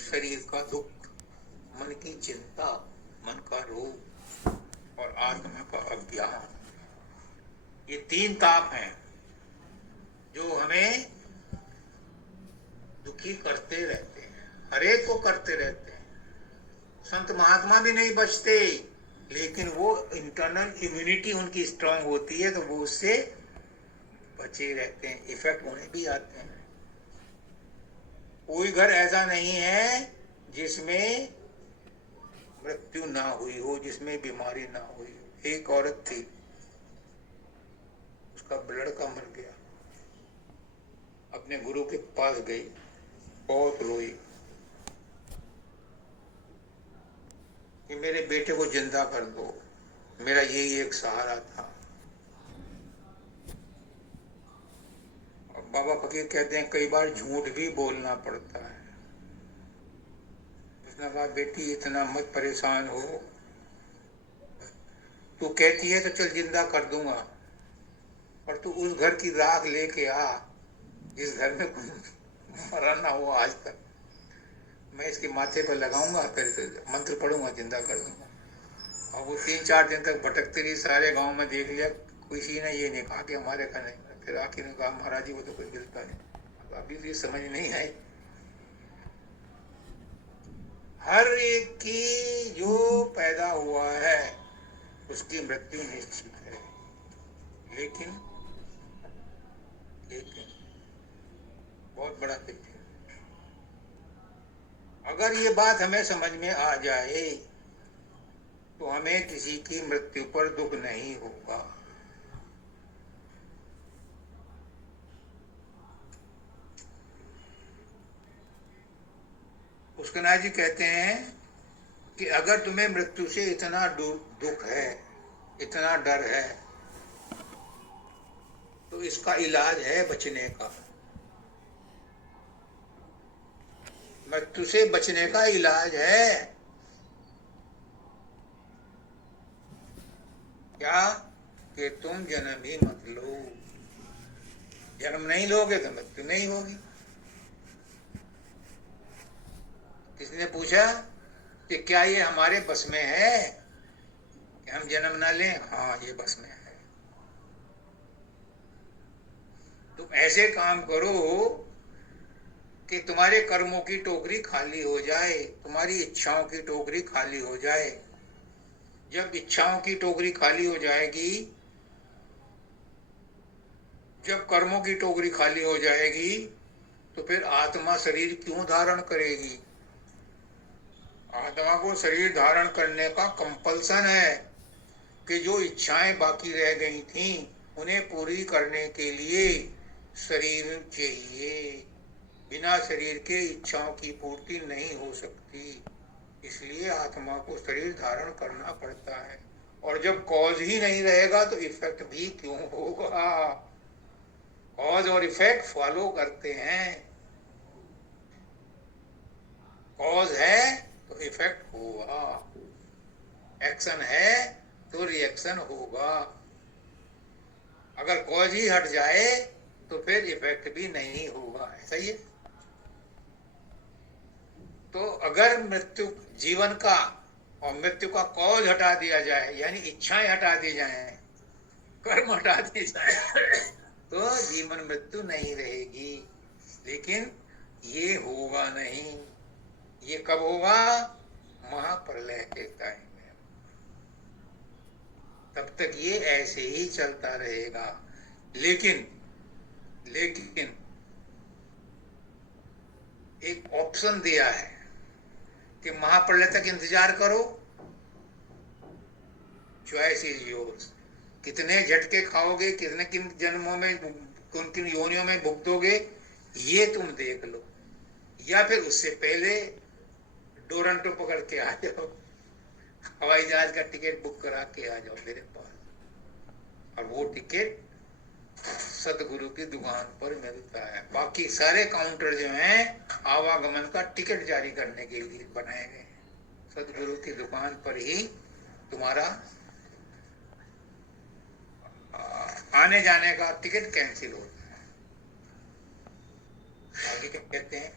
शरीर का दुख, मन की चिंता, मन का रोग, और आत्मा का अज्ञान। ये 3 ताप हैं जो हमें दुखी करते रहते हैं, हरेक को करते रहते हैं। संत महात्मा भी नहीं बचते, लेकिन वो इंटरनल इम्यूनिटी उनकी स्ट्रांग होती है, तो वो उससे बचे रहते हैं, इफेक्ट होने भी आते हैं। कोई घर ऐसा नहीं है जिसमें मृत्यु ना हुई हो, जिसमें बीमारी ना हुई हो। एक औरत थी, उसका लड़का मर गया, अपने गुरु के पास गई, बहुत रोई कि मेरे बेटे को जिंदा कर दो, मेरा यही एक सहारा था। और बाबा फकीर कहते हैं कई बार झूठ भी बोलना पड़ता है। उसने कहा बेटी इतना मत परेशान हो, तू कहती है तो चल जिंदा कर दूंगा, और तू उस घर की राख लेके आ जिस घर में मरा ना हो आज तक। मैं इसके माथे पर लगाऊंगा, फिर मंत्र पढ़ूंगा, जिंदा कर दूंगा। और वो 3-4 दिन तक भटकती रही, सारे गांव में देख लिया, किसी ने ये नहीं कहा कि हमारे घर नहीं। फिर आखिर ने कहा महाराज जी वो तो कोई मिलता नहीं। अभी भी समझ नहीं आई। हर एक की जो पैदा हुआ है उसकी मृत्यु निश्चित है, लेकिन बहुत बड़ा लेकिन, अगर ये बात हमें समझ में आ जाए तो हमें किसी की मृत्यु पर दुख नहीं होगा। पुष्करनाथ जी कहते हैं कि अगर तुम्हें मृत्यु से इतना दुख है, इतना डर है, तो इसका इलाज है बचने का। मृत्यु से बचने का इलाज है क्या? कि तुम जन्म ही मत लो। जन्म नहीं लोगे तो मृत्यु नहीं होगी। किसने पूछा कि क्या ये हमारे बस में है कि हम जन्म ना लें? हाँ, ये बस में है। तुम ऐसे काम करो कि तुम्हारे कर्मों की टोकरी खाली हो जाए, तुम्हारी इच्छाओं की टोकरी खाली हो जाए। जब इच्छाओं की टोकरी खाली हो जाएगी, जब कर्मों की टोकरी खाली हो जाएगी, तो फिर आत्मा शरीर क्यों धारण करेगी? आत्मा को शरीर धारण करने का कंपल्सन है कि जो इच्छाएं बाकी रह गई थीं उन्हें पूरी करने के लिए शरीर चाहिए। बिना शरीर के इच्छाओं की पूर्ति नहीं हो सकती, इसलिए आत्मा को शरीर धारण करना पड़ता है। और जब कॉज ही नहीं रहेगा तो इफेक्ट भी क्यों होगा? कॉज और इफेक्ट फॉलो करते हैं। कॉज है तो इफेक्ट होगा, एक्शन है तो रिएक्शन होगा। अगर कॉज ही हट जाए तो फिर इफेक्ट भी नहीं होगा। सही है। तो अगर मृत्यु, जीवन का और मृत्यु का कॉज हटा दिया जाए, यानी इच्छाएं हटा दी जाए, कर्म हटा दिए जाए, तो जीवन मृत्यु नहीं रहेगी। लेकिन ये होगा नहीं। ये कब होगा? महाप्रलय के टाइम में। तब तक ये ऐसे ही चलता रहेगा। लेकिन एक ऑप्शन दिया है कि महाप्रलय तक इंतजार करो, चॉइस इज योर्स। कितने झटके खाओगे, कितने किन जन्मों में, किन किन योनियों में भुगतोगे, ये तुम देख लो। या फिर उससे पहले टोरंटो पकड़ के आ जाओ, हवाई जहाज का टिकट बुक करा के आ जाओ मेरे पास। और वो टिकट सदगुरु की दुकान पर मिलता है। बाकी सारे काउंटर जो हैं आवागमन का टिकट जारी करने के लिए बनाए गए। सदगुरु की दुकान पर ही तुम्हारा आने जाने का टिकट कैंसिल होता है। आगे क्या कहते हैं?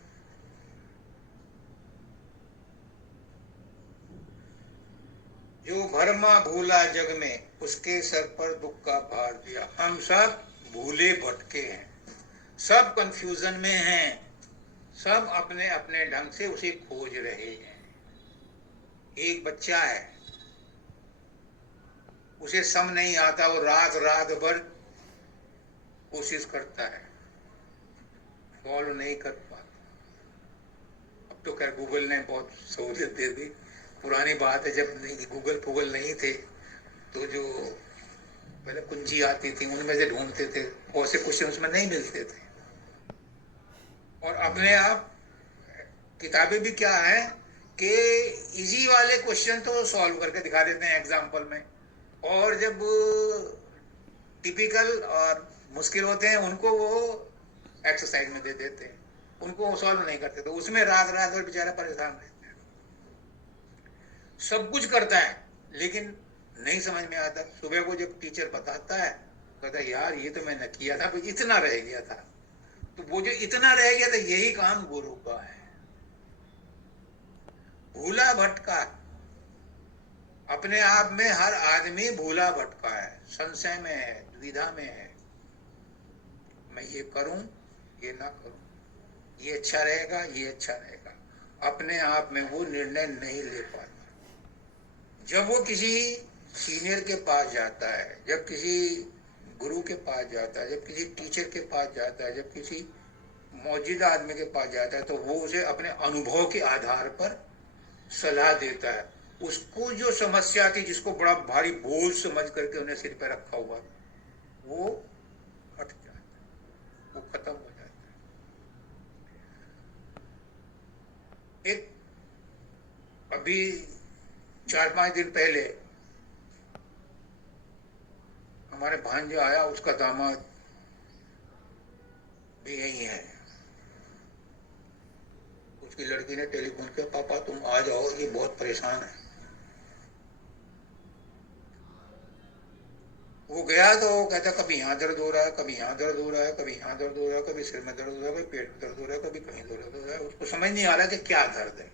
जो भरमा भूला जग में, उसके सर पर दुख का भार दिया। हम सब भूले भटके हैं, सब कंफ्यूजन में हैं, सब अपने अपने ढंग से उसे खोज रहे हैं। एक बच्चा है, उसे सम नहीं आता, वो रात रात भर कोशिश करता है, सॉल्व नहीं कर पाता। अब तो खैर गूगल ने बहुत सहूलियत दे दी। पुरानी बात है, जब गूगल नहीं थे तो जो पहले कुंजी आती थी उनमें से ढूंढते थे, बहुत से क्वेश्चन उसमें नहीं मिलते थे। और अपने आप किताबें भी क्या है कि इजी वाले क्वेश्चन तो सॉल्व करके दिखा देते हैं एग्जाम्पल में, और जब टिपिकल और मुश्किल होते हैं उनको वो एक्सरसाइज में दे देते हैं, उनको वो सॉल्व नहीं करते। तो उसमें रात रात भर बेचारा परेशान रहता है, सब कुछ करता है लेकिन नहीं समझ में आता। सुबह को जब टीचर बताता है, कहता है यार ये तो मैंने किया था, कुछ इतना रह गया था। तो वो जो इतना रह गया था, यही काम गुरु का है। भूला भटका, अपने आप में हर आदमी भूला भटका है, संशय में है, द्विधा में है। मैं ये करूं, ये ना करूं, ये अच्छा रहेगा, ये अच्छा रहेगा। अपने आप में वो निर्णय नहीं ले पाता। जब वो किसी सीनियर के पास जाता है, जब किसी गुरु के पास जाता है, जब किसी टीचर के पास जाता है, जब किसी मौजूदा आदमी के पास जाता है, तो वो उसे अपने अनुभव के आधार पर सलाह देता है। उसको जो समस्या थी, जिसको बड़ा भारी बोझ समझ करके उन्हें सिर पे रखा हुआ, वो हट जाता है, वो खत्म हो जाता है। एक अभी 4-5 दिन पहले हमारे भांजा आया, उसका दामाद भी यही है। उसकी लड़की ने टेलीफोन किया, पापा तुम आ जाओ, ये बहुत परेशान है। वो गया तो वो कहता कभी यहाँ दर्द हो रहा है, कभी यहाँ दर्द हो रहा है, कभी यहाँ दर्द हो रहा है, कभी सिर में दर्द हो रहा है, कभी पेट में दर्द हो रहा है, कभी कहीं दर्द हो रहा है। उसको समझ नहीं आ रहा कि क्या दर्द है।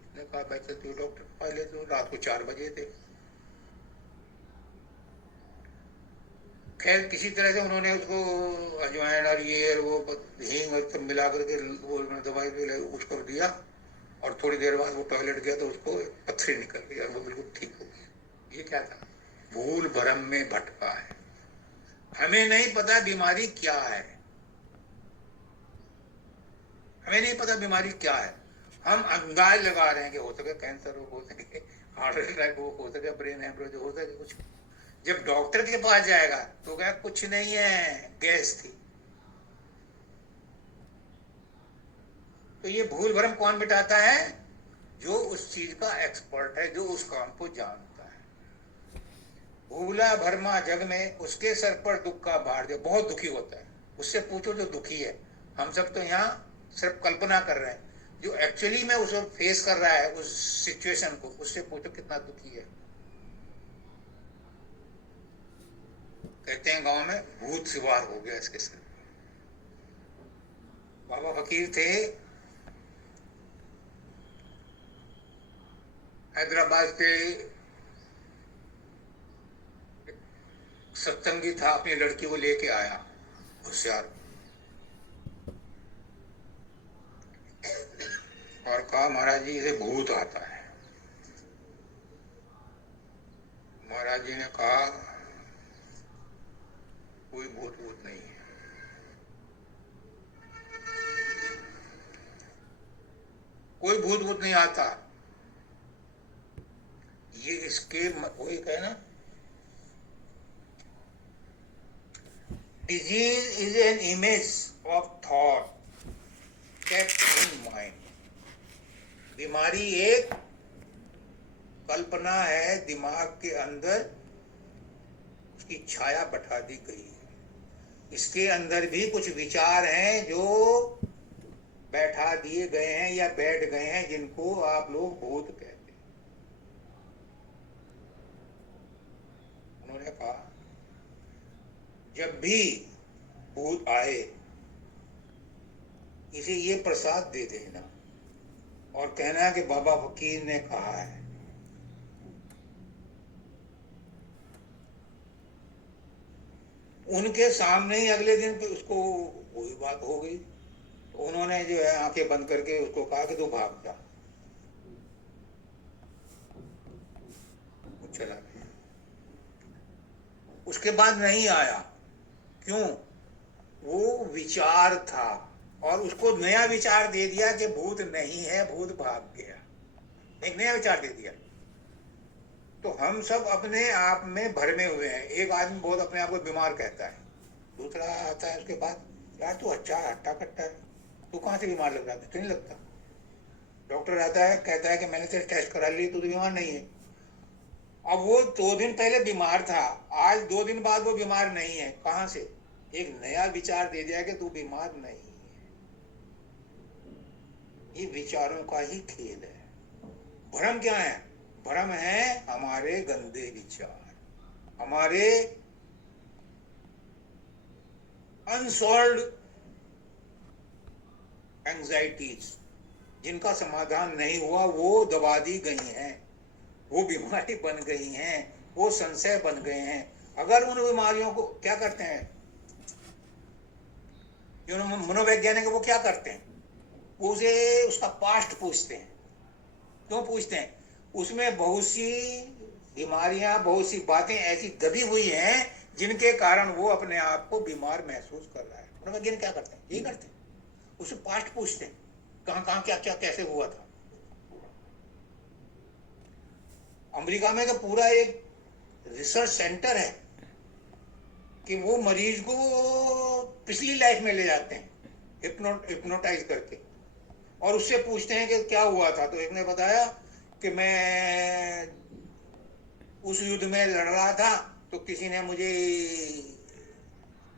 उसने कहा भाई चलती डॉक्टर के पास ले दो। रात को 4 बजे थे। खैर किसी तरह से उन्होंने उसको अजवाइन और ये और वो हींग और सब मिला करके वो दवाई उसको दिया, और थोड़ी देर बाद वो टॉयलेट गया तो उसको पथरी निकल गई और वो बिल्कुल ठीक हो गया। ये क्या था? भूल भरम में भटका है। हमें नहीं पता बीमारी क्या है, हमें नहीं पता बीमारी क्या है। हम अंदाज लगा रहे हैं कि हो सके कैंसर हो सके हार्ट अटैक हो सके ब्रेन हेमरेज हो सके कुछ। जब डॉक्टर के पास जाएगा तो क्या कुछ नहीं है, गैस थी। तो ये भूल भरम कौन मिटाता है? जो उस चीज का एक्सपर्ट है, जो उस काम को जानता है। भूला भरमा जग में उसके सर पर दुख का भार, जो बहुत दुखी होता है उससे पूछो जो दुखी है। हम सब तो यहाँ सिर्फ कल्पना कर रहे हैं, जो एक्चुअली में उसे फेस कर रहा है उस सिचुएशन को, उससे पूछो कितना दुखी है। कहते हैं गांव में भूत सवार हो गया इसके सर। बाबा फकीर थे, हैदराबाद के सत्संगी था, अपनी लड़की को लेके आया, होशियार, और कहा महाराज जी इसे भूत आता है। महाराज जी ने कहा कोई भूत भूत नहीं है, कोई भूत भूत नहीं आता। ये इसके वही कहे ना, disease is an image of thought kept in mind. बीमारी एक कल्पना है, दिमाग के अंदर उसकी छाया बैठा दी गई है। इसके अंदर भी कुछ विचार हैं जो बैठा दिए गए हैं या बैठ गए हैं, जिनको आप लोग भूत कहते हैं। उन्होंने कहा जब भी भूत आए इसे ये प्रसाद दे देना और कहना कि बाबा फकीर ने कहा है। उनके सामने ही अगले दिन पे उसको वही बात हो गई, तो उन्होंने जो है आंखें बंद करके उसको कहा कि तू भाग जा। चला गया, उसके बाद नहीं आया। क्यों? वो विचार था और उसको नया विचार दे दिया कि भूत नहीं है, भूत भाग गया, एक नया विचार दे दिया। तो हम सब अपने आप में भरमे हुए हैं। एक आदमी बहुत अपने आप को बीमार कहता है, दूसरा आता है उसके बाद, यार तू अच्छा हट्टा कट्टा है, तू कहाँ से बीमार लग रहा है? तो नहीं लगता। डॉक्टर आता है, कहता है कि मैंने तेरे टेस्ट करा लिए, तू तो बीमार नहीं है। अब वो 2 दिन पहले बीमार था, आज 2 दिन बाद वो बीमार नहीं है। कहाँ से? एक नया विचार दे दिया कि तू बीमार नहीं है। ये विचारों का ही खेल है। भ्रम क्या है? भ्रम है हमारे गंदे विचार, हमारे अनसॉल्व्ड एंजाइटीज, जिनका समाधान नहीं हुआ, वो दबा दी गई हैं, वो बीमारी बन गई हैं, वो संशय बन गए हैं। अगर उन बीमारियों को क्या करते हैं मनोवैज्ञानिक, वो क्या करते हैं, वो उसे उसका पास्ट पूछते हैं। क्यों पूछते हैं? उसमें बहुत सी बीमारियां, बहुत सी बातें ऐसी दबी हुई हैं जिनके कारण वो अपने आप को बीमार महसूस कर रहा है। मनोवैज्ञानिक क्या करते हैं? यही करते हैं, उसे पास्ट पूछते हैं, कहाँ कहाँ क्या क्या कैसे हुआ था। अमेरिका में तो पूरा एक रिसर्च सेंटर है कि वो मरीज को पिछली लाइफ में ले जाते हैं हिप्नोटाइज करके, और उससे पूछते हैं कि क्या हुआ था। तो एक ने बताया कि मैं उस युद्ध में लड़ रहा था, तो किसी ने मुझे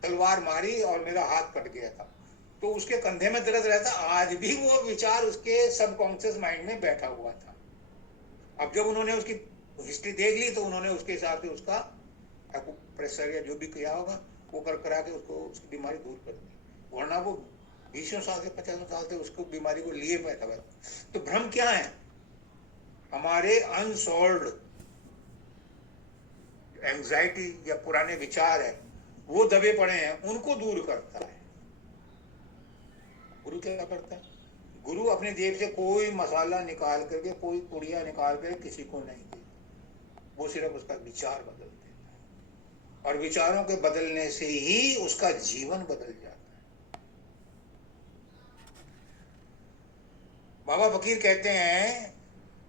तलवार मारी और मेरा हाथ कट गया था, तो उसके कंधे में दर्द रहता। आज भी वो विचार उसके सबकॉन्शियस माइंड में बैठा हुआ था। अब जब उन्होंने उसकी हिस्ट्री देख ली तो उन्होंने उसके हिसाब से उसका प्रेशर या जो भी किया होगा वो करा के उसको उसकी बीमारी दूर कर दी। वरना वो 20 साल से 50 साल से उसको बीमारी को लिए बैठा हुआ। तो भ्रम क्या है? हमारे अनसॉल्व्ड एंजाइटी या पुराने विचार है, वो दबे पड़े हैं, उनको दूर करता है। गुरु क्या करता है? गुरु अपने जेब से कोई मसाला निकाल करके, कोई पुड़िया निकाल करके किसी को नहीं देता, वो सिर्फ उसका विचार बदल देता है, और विचारों के बदलने से ही उसका जीवन बदल जाता है। बाबा फकीर कहते हैं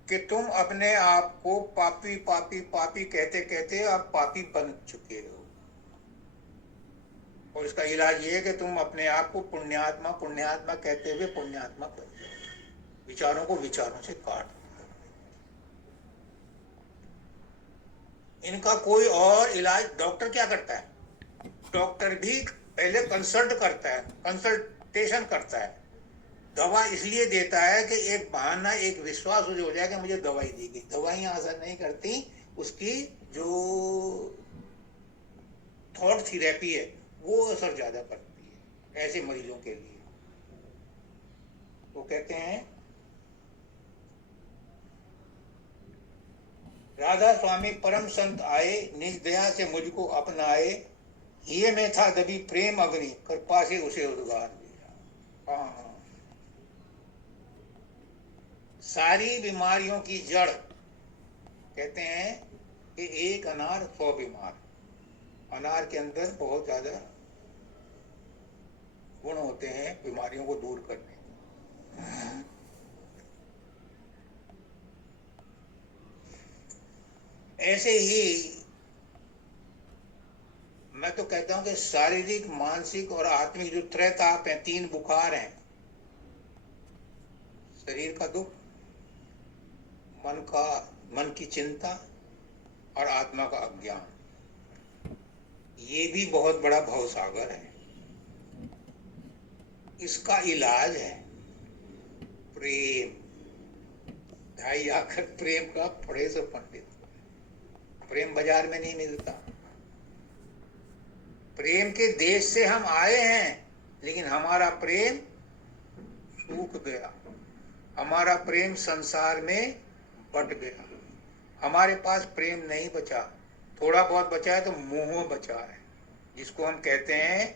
कि तुम अपने आप को पापी पापी पापी कहते कहते अब पापी बन चुके हो, और इसका इलाज ये है कि तुम अपने आप को पुण्यात्मा पुण्यात्मा कहते हुए पुण्यात्मा बन जाओ। विचारों को विचारों से काट। इनका कोई और इलाज, डॉक्टर क्या करता है? डॉक्टर भी पहले कंसल्ट करता है, कंसल्टेशन करता है, दवा इसलिए देता है कि एक बहाना, एक विश्वास हो जाए कि मुझे दवाई दी गई। दवाइयां असर नहीं करती, उसकी जो थॉट थेरेपी है वो असर ज्यादा करती है ऐसे मरीजों के लिए। वो कहते हैं, राधा स्वामी परम संत आए, निज दया से मुझको अपनाए, ये में था दबी प्रेम अग्नि, कृपा से उसे उद्गार दिया। हाँ, सारी बीमारियों की जड़, कहते हैं कि एक अनार 100 बीमार। अनार के अंदर बहुत ज्यादा गुण होते हैं बीमारियों को दूर करने। ऐसे ही मैं तो कहता हूं कि शारीरिक, मानसिक और आत्मिक जो त्रैताप हैं, 3 बुखार हैं, शरीर का दुख, मन की चिंता और आत्मा का अज्ञान, ये भी बहुत बड़ा भवसागर है। इसका इलाज है प्रेम। ढाई आखर प्रेम का पढ़े से पंडित। प्रेम बाजार में नहीं मिलता। प्रेम के देश से हम आए हैं, लेकिन हमारा प्रेम सूख गया, हमारा प्रेम संसार में बट गया, हमारे पास प्रेम नहीं बचा। थोड़ा बहुत बचा है तो मोह बचा है, जिसको हम कहते हैं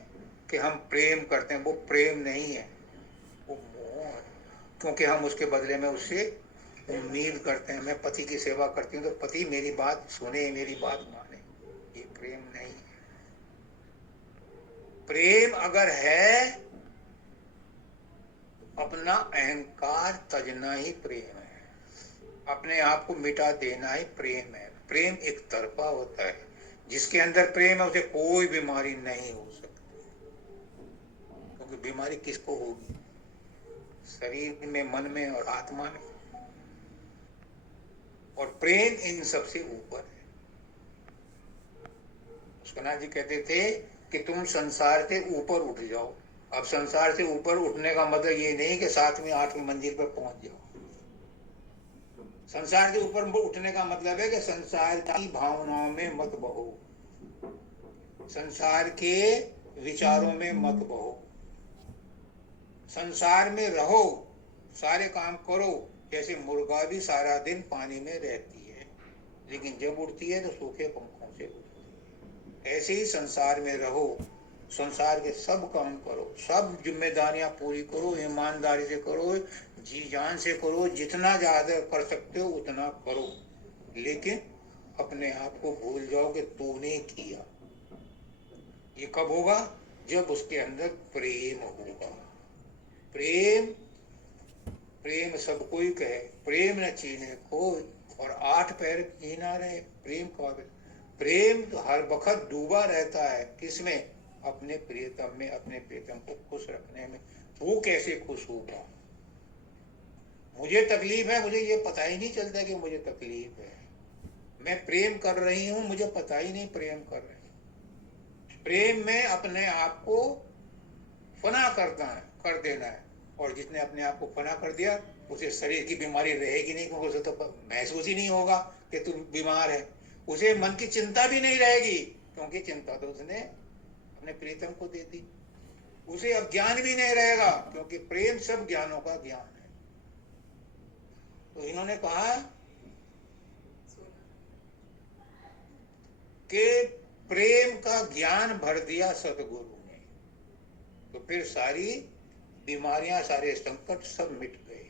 कि हम प्रेम करते हैं, वो प्रेम नहीं है, वो मोह है। क्योंकि हम उसके बदले में उससे उम्मीद करते हैं, मैं पति की सेवा करती हूँ तो पति मेरी बात सुने, मेरी बात माने। ये प्रेम नहीं है। प्रेम अगर है, अपना अहंकार तजना ही प्रेम है, अपने आप को मिटा देना ही प्रेम है। प्रेम एक तरफा होता है। जिसके अंदर प्रेम है उसे कोई बीमारी नहीं हो सकती, क्योंकि बीमारी किसको होगी? शरीर में, मन में और आत्मा में। और प्रेम इन सबसे ऊपर है। सुना जी कहते थे कि तुम संसार से ऊपर उठ जाओ। अब संसार से ऊपर उठने का मतलब ये नहीं कि 7वीं 8वीं मंजिल पर पहुंच जाओ। संसार से ऊपर उठने का मतलब है कि संसार की भावनाओं में मत बहो, संसार के विचारों में मत बहो, संसार में रहो, सारे काम करो। जैसे मुर्गा भी सारा दिन पानी में रहती है, लेकिन जब उड़ती है तो सूखे पंखों से उड़ती है। ऐसे ही संसार में रहो, संसार के सब काम करो, सब जिम्मेदारियां पूरी करो, ईमानदारी से करो, जी जान से करो, जितना ज्यादा कर सकते हो उतना करो, लेकिन अपने आप को भूल जाओ कि तूने किया। ये कब होगा? जब उसके अंदर प्रेम होगा। प्रेम, प्रेम सब कोई कहे, प्रेम न चीने कोई, और 8 पैर ही ना रहे। प्रेम का प्रेम तो हर वक्त डूबा रहता है, किसमें? अपने प्रियतम में, अपने प्रियतम को खुश रखने में। वो कैसे खुश होगा? मुझे तकलीफ है, मुझे ये पता ही नहीं चलता कि मुझे तकलीफ है। मैं प्रेम कर रही हूं, मुझे पता ही नहीं प्रेम कर रही हूं। प्रेम में अपने आप को फना कर देना है। और जिसने अपने आप को फना कर दिया उसे शरीर की बीमारी रहेगी नहीं, क्योंकि उसे तो महसूस ही नहीं होगा कि तू बीमार है। उसे मन की चिंता भी नहीं रहेगी, क्योंकि चिंता तो उसने अपने प्रीतम को दे दी। उसे अज्ञान भी नहीं रहेगा, क्योंकि प्रेम सब ज्ञानों का ज्ञान है। तो इन्होंने कहा कि प्रेम का ज्ञान भर दिया सतगुरु ने, तो फिर सारी बीमारियां, सारे संकट सब मिट गए।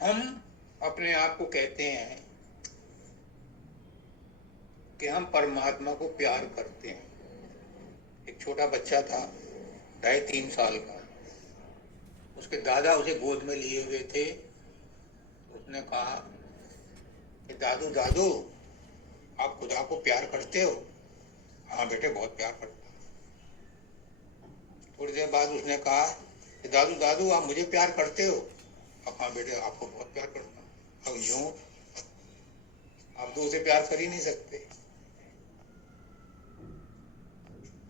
हम अपने आप को कहते हैं कि हम परमात्मा को प्यार करते हैं। एक छोटा बच्चा था, 2.5-3 साल का, उसके दादा उसे गोद में लिए हुए थे। उसने कहा कि दादू दादू आप खुदा को प्यार करते हो? हाँ बेटे, बहुत प्यार करता हूं। थोड़ी देर बाद उसने कहा कि दादू दादू आप मुझे प्यार करते हो? अब हाँ बेटे आपको बहुत प्यार करता हूँ। अब यूं आप तो उसे प्यार कर ही नहीं सकते।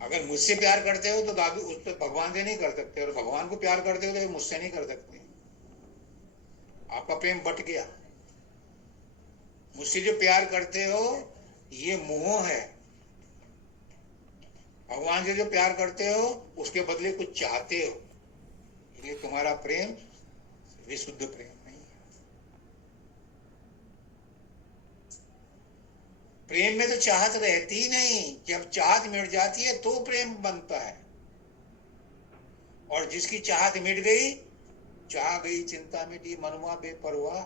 अगर मुझसे प्यार करते हो तो दादू उससे भगवान से नहीं कर सकते, और भगवान को प्यार करते हो तो मुझसे नहीं कर सकते। आपका प्रेम बट गया। मुझसे जो प्यार करते हो ये मोह है। भगवान से जो प्यार करते हो उसके बदले कुछ चाहते हो, इसलिए तुम्हारा प्रेम विशुद्ध प्रेम नहीं है। प्रेम में तो चाहत रहती ही नहीं, जब चाहत मिट जाती है तो प्रेम बनता है। और जिसकी चाहत मिट गई, चाह गई चिंता मिटी मनवा बेपरवाह,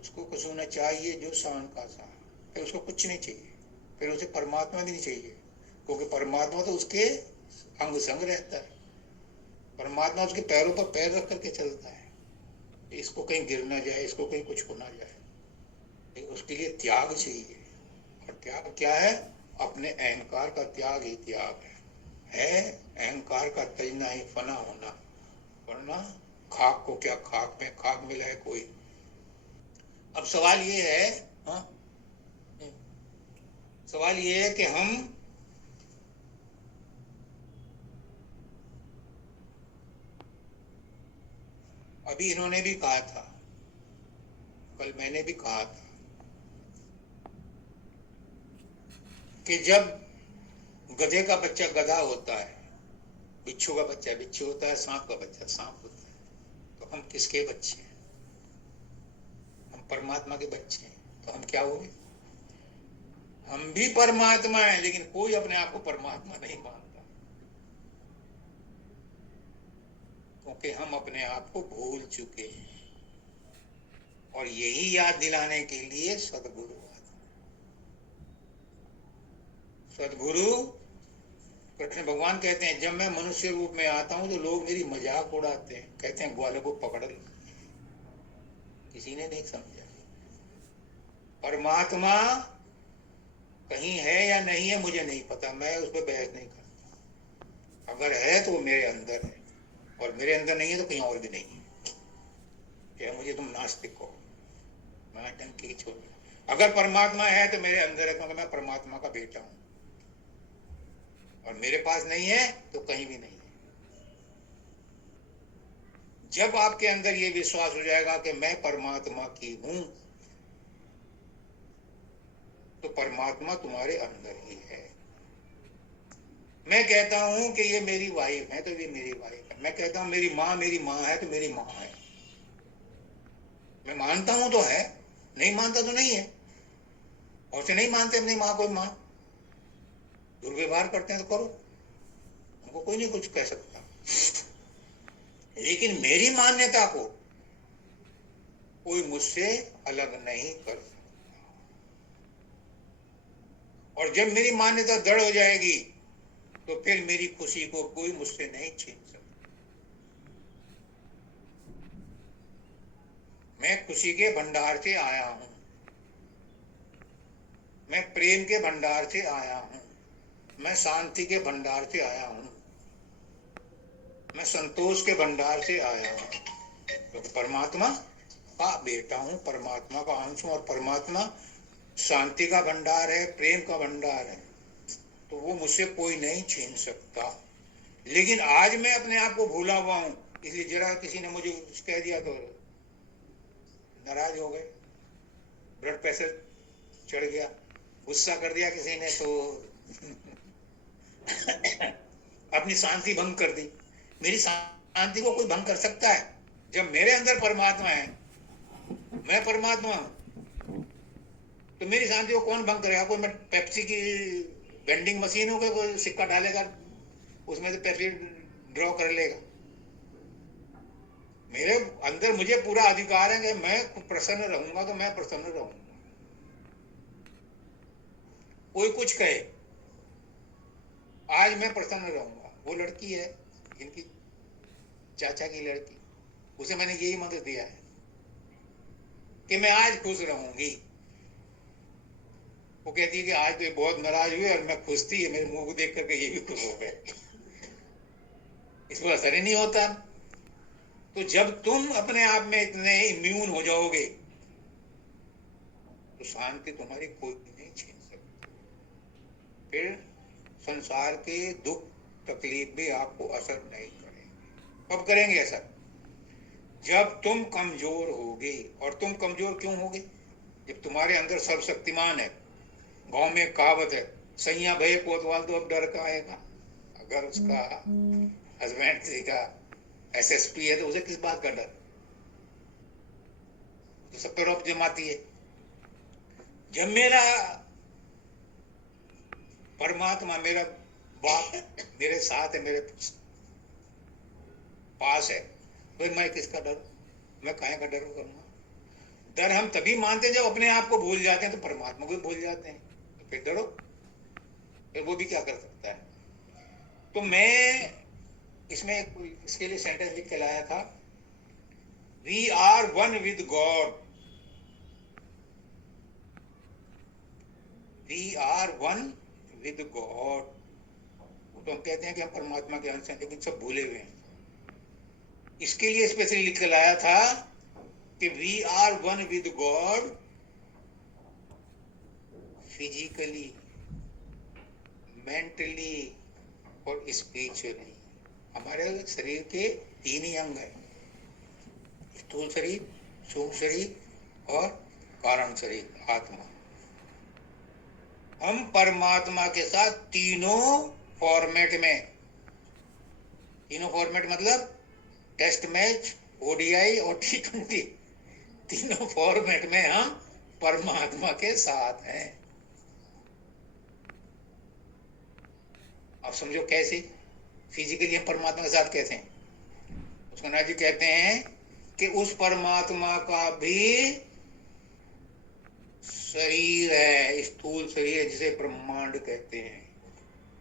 उसको कुछ न चाहिए जो शान का सा। फिर उसको कुछ नहीं चाहिए, फिर उसे परमात्मा भी नहीं चाहिए, क्योंकि परमात्मा तो उसके अंग संग रहता है। परमात्मा उसके पैरों पर पैर रख करके चलता है। इसको कहीं गिर ना जाए, इसको कहीं कुछ हो ना जाए, उसके लिए त्याग चाहिए। और त्याग क्या है? अपने अहंकार का त्याग ही त्याग है। अहंकार का तजना ही फना होना, वरना खाक को क्या खाक में खाक मिला है कोई। अब सवाल ये है, हाँ, सवाल ये है कि हम अभी इन्होंने भी कहा था, कल मैंने भी कहा था कि जब गधे का बच्चा गधा होता है, बिच्छू का बच्चा बिच्छू होता है, सांप का बच्चा सांप होता है, तो हम किसके बच्चे हैं? हम परमात्मा के बच्चे हैं। तो हम क्या हुए? हम भी परमात्मा हैं, लेकिन कोई अपने आप को परमात्मा नहीं मानता, क्योंकि हम अपने आप को भूल चुके हैं। और यही याद दिलाने के लिए सदगुरु सदगुरु कृष्ण भगवान कहते हैं, जब मैं मनुष्य रूप में आता हूं तो लोग मेरी मजाक उड़ाते हैं, कहते हैं ग्वालों को पकड़ लो। किसी ने नहीं समझा परमात्मा कहीं है या नहीं है मुझे नहीं पता, मैं उस पर बहस नहीं करता। अगर है तो वो मेरे अंदर है, और मेरे अंदर नहीं है तो कहीं और भी नहीं है। क्या मुझे तुम नास्तिक हो, मैं टंकी छोड़। अगर परमात्मा है तो मेरे अंदर है, क्योंकि मैं परमात्मा का बेटा हूं। और मेरे पास नहीं है तो कहीं भी नहीं है। जब आपके अंदर ये विश्वास हो जाएगा कि मैं परमात्मा की हूं, तो परमात्मा तुम्हारे अंदर ही है। मैं कहता हूं कि ये मेरी वाइफ है तो ये मेरी वाइफ है। मैं कहता हूं मेरी माँ है तो मेरी माँ है। मैं मानता हूं तो है, नहीं मानता तो नहीं है। और से नहीं मानते अपनी माँ को माँ, दुर्व्यवहार करते हैं तो करो, उनको कोई नहीं कुछ कह सकता। लेकिन मेरी मान्यता को कोई मुझसे अलग नहीं कर सकता। और जब मेरी मान्यता दृढ़ हो जाएगी तो फिर मेरी खुशी को कोई मुझसे नहीं छीन सकता। मैं खुशी के भंडार से आया हूं, मैं प्रेम के भंडार से आया हूं, मैं शांति के भंडार से आया हूं, मैं संतोष के भंडार से आया हूं। तो परमात्मा का बेटा हूं, परमात्मा का अंश हूं, और परमात्मा शांति का भंडार है, प्रेम का भंडार है, तो वो मुझसे कोई नहीं छीन सकता। लेकिन आज मैं अपने आप को भूला हुआ हूं, इसलिए जरा किसी ने मुझे कह दिया तो नाराज हो गए, ब्लड प्रेशर चढ़ गया, गुस्सा कर दिया किसी ने तो अपनी शांति भंग कर दी। मेरी शांति को कोई भंग कर सकता है? जब मेरे अंदर परमात्मा है, मैं परमात्मा हूं, तो मेरी शांति को कौन भंग करेगा? कोई मैं पेप्सी की वेंडिंग मशीन हो गई, कोई सिक्का डालेगा उसमें से पेप्सी ड्रॉ कर लेगा? मेरे अंदर मुझे पूरा अधिकार है कि मैं प्रसन्न रहूंगा तो मैं प्रसन्न रहूंगा। कोई कुछ कहे, आज मैं प्रसन्न रहूंगा। वो लड़की है इनकी चाचा की लड़की, उसे मैंने यही मंत्र दिया है कि मैं आज खुश रहूंगी। वो कहती है कि आज तो बहुत नाराज हुई और मैं खुश थी, मेरे मुंह को देख करके ये भी खुश हो गए। इस पर असर ही नहीं होता। तो जब तुम अपने आप में इतने इम्यून हो जाओगे तो शांति तुम्हारी कोई नहीं छीन सकता। फिर संसार के दुख तकलीफ भी आपको असर नहीं करेंगे। कब करेंगे ऐसा? जब तुम कमजोर होगे। और तुम कमजोर क्यों होगे? जब तुम्हारे अंदर सर्वशक्तिमान है। गांव में एक कहावत है, सैया भय कोतवाल तो अब डर का आएगा। अगर उसका हस्बैंड जी का एसएसपी है तो उसे किस बात का डर? तो सब पे रौब जमाती है। जब मेरा परमात्मा, मेरा बाप मेरे साथ है, मेरे पास है, तो मैं किसका डर? मैं काहे का डर करूंगा? डर हम तभी मानते हैं जब अपने आप को भूल जाते हैं, तो परमात्मा को भी भूल जाते हैं। तो फिर डरो, फिर वो भी क्या कर सकता है? तो मैं इसमें इसके लिए सेंटेंस लिख के लाया था, we are one with God, we are one with God. तो हम कहते हैं कि हम परमात्मा के अंश हैं, लेकिन सब भूले हुए हैं। इसके लिए स्पेशली लिख के लाया था कि we are one with God physically, mentally और स्पिरिचुअली। हमारे शरीर के 3 ही अंग है, स्थूल शरीर, सूक्ष्म शरीर और कारण शरीर, आत्मा। हम परमात्मा के साथ तीनों फॉर्मेट में, तीनों फॉर्मेट मतलब टेस्ट मैच, ओडीआई और T20, तीनों फॉर्मेट में हम परमात्मा के साथ हैं। अब समझो कैसे? फिजिकली हम परमात्मा के साथ कैसे हैं? उसका जी कहते हैं कि उस परमात्मा का भी शरीर है, स्थूल शरीर है, जिसे ब्रह्मांड कहते हैं।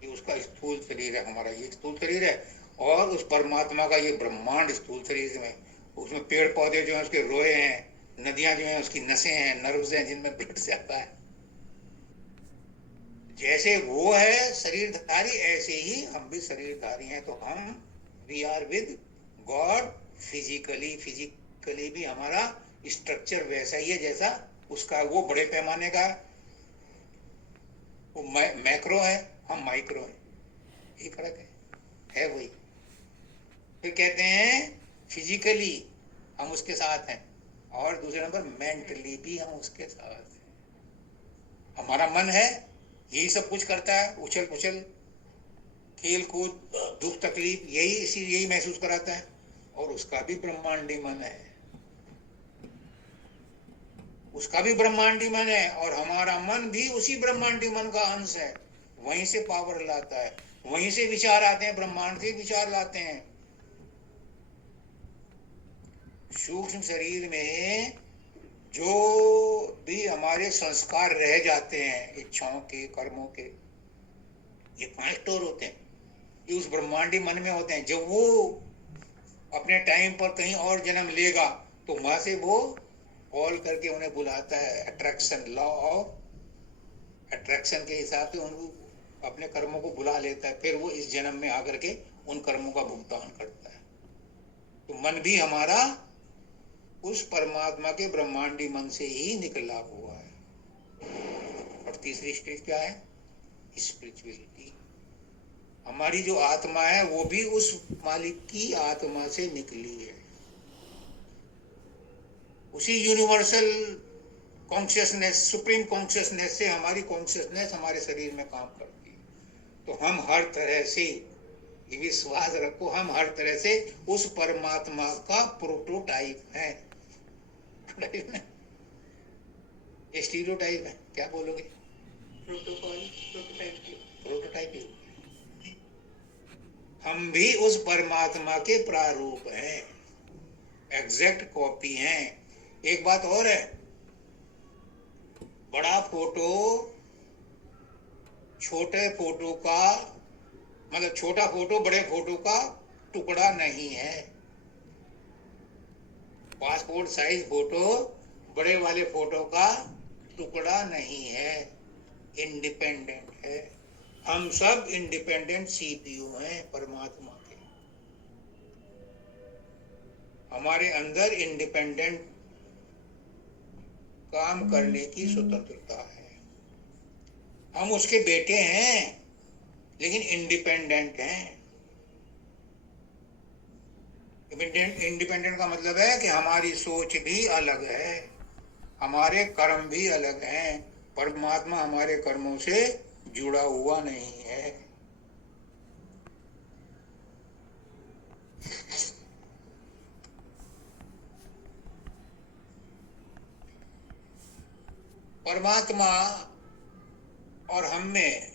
ये उसका स्थूल शरीर है, हमारा ये स्थूल शरीर है, और उस परमात्मा का ये ब्रह्मांड स्थूल शरीर में। उसमें पेड़ पौधे जो हैं उसके रोए हैं, नदियां जो हैं उसकी नसें हैं, नर्व्स हैं जिनमें ब्लड जाता है। जैसे वो है शरीरधारी, ऐसे ही हम भी शरीरधारी हैं। तो हम we are with God physically. Physically भी हमारा स्ट्रक्चर वैसा ही है जैसा उसका। वो बड़े पैमाने का, वो मैक्रो है, हम माइक्रो है, यही फर्क है वही। फिर कहते हैं फिजिकली हम उसके साथ हैं, और दूसरे नंबर मेंटली भी हम उसके साथ हैं। हमारा मन है, यही सब कुछ करता है, उछल पुछल, खेल कूद, दुख तकलीफ, यही महसूस कराता है। और उसका भी ब्रह्मांडी मन है, उसका भी ब्रह्मांडी मन है, और हमारा मन भी उसी ब्रह्मांडी मन का अंश है। वहीं से पावर लाता है, वहीं से विचार आते हैं, ब्रह्मांड से विचार लाते हैं। सूक्ष्म शरीर में जो भी हमारे संस्कार रह जाते हैं, इच्छाओं के, कर्मों के, ये 5 स्टोर होते हैं, ये उस ब्रह्मांडी मन में होते हैं। जब वो अपने टाइम पर कहीं और जन्म लेगा तो वहां से वो कॉल करके उन्हें बुलाता है। अट्रैक्शन, लॉ ऑफ अट्रैक्शन के हिसाब से उनको अपने कर्मों को बुला लेता है। फिर वो इस जन्म में आकर के उन कर्मों का भुगतान करता है। तो मन भी हमारा उस परमात्मा के ब्रह्मांडी मन से ही निकला हुआ है। और तीसरी स्टेज क्या है? स्पिरिचुअलिटी। हमारी जो आत्मा है वो भी उस मालिक की आत्मा से निकली है। उसी यूनिवर्सल कॉन्शियसनेस, सुप्रीम कॉन्शियसनेस से हमारी कॉन्शियसनेस हमारे शरीर में काम करती है। तो हम हर तरह से, ये विश्वास रखो, हम हर तरह से उस परमात्मा का प्रोटोटाइप है। स्टीरियोटाइप है, क्या बोलोगे? प्रोटोटाइप। हम भी उस परमात्मा के प्रारूप हैं, एग्जैक्ट कॉपी हैं। एक बात और है, बड़ा फोटो छोटे फोटो का, मतलब छोटा फोटो बड़े फोटो का टुकड़ा नहीं है। पासपोर्ट साइज फोटो बड़े वाले फोटो का टुकड़ा नहीं है, इंडिपेंडेंट है। हम सब इंडिपेंडेंट CPU हैं परमात्मा के। हमारे अंदर इंडिपेंडेंट काम करने की स्वतंत्रता है। हम उसके बेटे हैं लेकिन इंडिपेंडेंट हैं। इंडिपेंडेंट का मतलब है कि हमारी सोच भी अलग है, हमारे कर्म भी अलग हैं। परमात्मा हमारे कर्मों से जुड़ा हुआ नहीं है। परमात्मा और हम में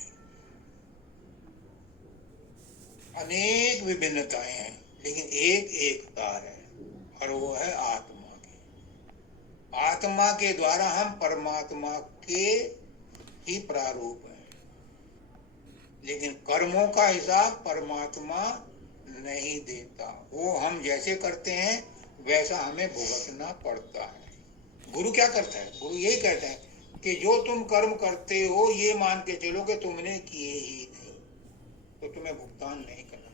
अनेक विभिन्नताएं हैं, लेकिन एक एकता है और वो है आत्मा की। आत्मा के द्वारा हम परमात्मा के ही प्रारूप हैं, लेकिन कर्मों का हिसाब परमात्मा नहीं देता। वो हम जैसे करते हैं वैसा हमें भुगतना पड़ता है। गुरु क्या करता है? गुरु यही कहता है कि जो तुम कर्म करते हो ये मान के चलो कि तुमने किए ही नहीं, तो तुम्हें भुगतान नहीं करना।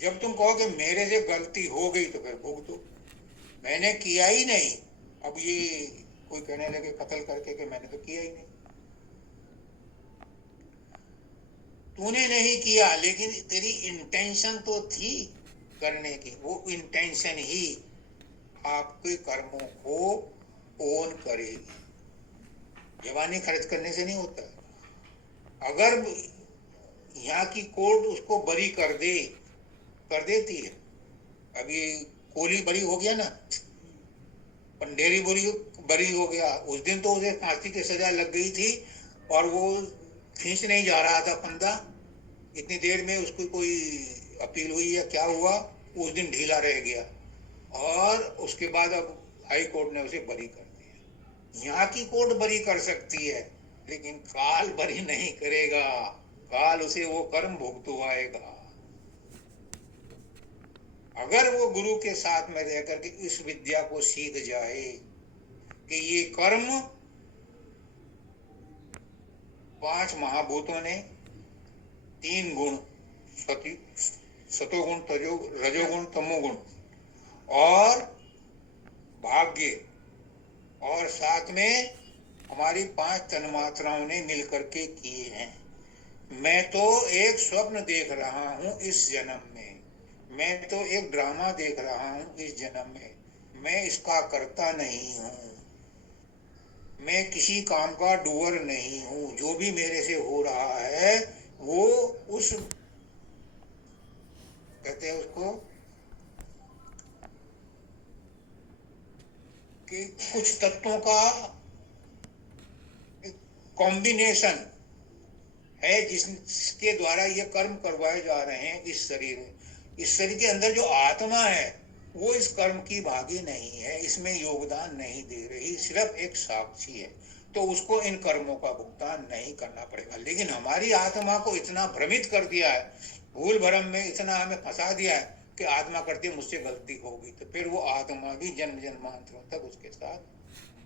जब तुम कहो कि मेरे से गलती हो गई तो फिर भुगतो। मैंने किया ही नहीं, अब ये कोई कहने लगे कत्ल करके कि मैंने तो किया ही नहीं। तूने नहीं किया लेकिन तेरी इंटेंशन तो थी करने की। वो इंटेंशन ही आपके कर्मों को ओन करेगी। जवानी खर्च करने से नहीं होता। अगर यहाँ की कोर्ट उसको बरी कर देती है। अभी कोहली बरी हो गया ना, पंडेरी बरी हो गया। उस दिन तो उसे फांसी की सजा लग गई थी और वो खींच नहीं जा रहा था फंदा। इतनी देर में उसको कोई अपील हुई या क्या हुआ, उस दिन ढीला रह गया और उसके बाद अब हाई कोर्ट ने उसे बरी कर दिया। यहाँ की कोर्ट बरी कर सकती है लेकिन काल बरी नहीं करेगा। काल उसे वो कर्म भुगतवाएगा। अगर वो गुरु के साथ में रह करके इस विद्या को सीख जाए कि ये कर्म 5 महाभूतों ने 3 गुण, सतोगुण, रजोगुण, तमोगुण और भाग्य, और साथ में हमारी 5 तन्मात्राओं ने मिलकर के किए हैं। मैं तो एक स्वप्न देख रहा हूं इस जन्म में, मैं तो एक ड्रामा देख रहा हूं इस जन्म में। मैं इसका करता नहीं हूं, मैं किसी काम का डूअर नहीं हूं। जो भी मेरे से हो रहा है वो उस, कहते हैं उसको कि कुछ तत्वों का कॉम्बिनेशन है जिसके द्वारा ये कर्म करवाए जा रहे हैं इस शरीर में। इस शरीर के अंदर जो आत्मा है वो इस कर्म की भागी नहीं है, इसमें योगदान नहीं दे रही, सिर्फ एक साक्षी है। तो उसको इन कर्मों का भुगतान नहीं करना पड़ेगा। लेकिन हमारी आत्मा को इतना भ्रमित कर दिया है, भूल भरम में इतना हमें फंसा दिया है कि आत्मा करती है मुझसे गलती होगी, तो फिर वो आत्मा भी जन्म जन्मांतरों तक उसके साथ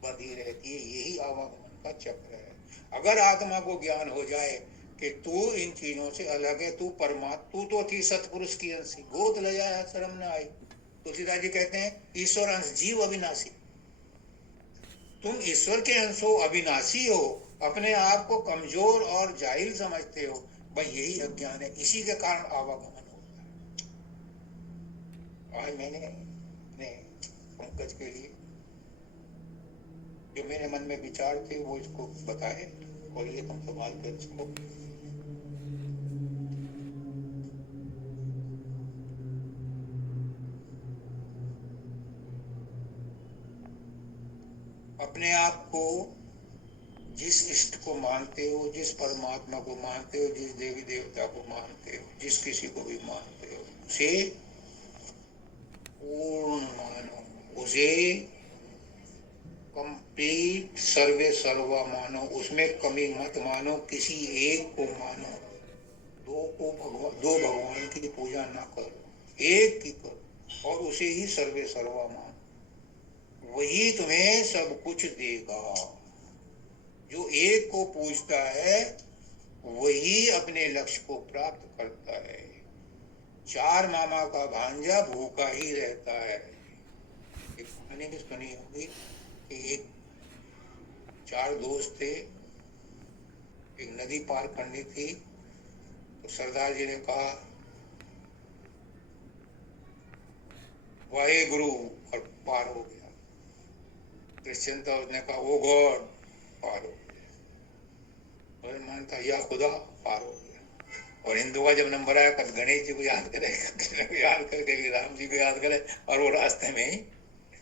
बंधी रहती है। यही आवागमन का चक्र है। अगर आत्मा को ज्ञान हो जाए कि तू इन चीजों से अलग है, तू परमात्मा, तू तो थी सतपुरुष की अंशी, गोद ले जाया शर्म न आई। तुलसीदास जी कहते हैं ईश्वर अंश जीव अविनाशी। तुम ईश्वर के अंश हो, अविनाशी हो, अपने आप को कमजोर और जाहिल समझते हो। भाई यही अज्ञान है, इसी के कारण आवागमन होता है। आज मैंने अपने पंकज के लिए जो मेरे मन में विचार थे वो इसको बताए, और ये तुम संभाल कर इसको अपने आप को जिस इष्ट को मानते हो, जिस परमात्मा को मानते हो, जिस देवी देवता को मानते हो, जिस किसी को भी मानते हो, उसे पूर्ण मानो, उसे कंप्लीट सर्वे सर्वा मानो, उसमें कमी मत मानो, किसी एक को मानो। दो भगवान की पूजा ना करो, एक की करो और उसे ही सर्वे सर्वा मानो। वही तुम्हें सब कुछ देगा। जो एक को पूजता है वही अपने लक्ष्य को प्राप्त करता है। 4 मामा का भांजा भूखा ही रहता है, एक कहानी भी सुनी होगी कि एक 4 दोस्त थे, एक नदी पार करनी थी, तो सरदार जी ने कहा वाहे गुरु, और पार हो गया। क्रिश्चियन था, उसने कहा वो गॉड, पार हो गया। मुसलमान था या खुदा, पार हो गया। और हिंदू का जब नंबर आया, कभी गणेश जी को याद करे, कृष्ण को याद करे, कभी राम जी को याद करे, और वो रास्ते में ही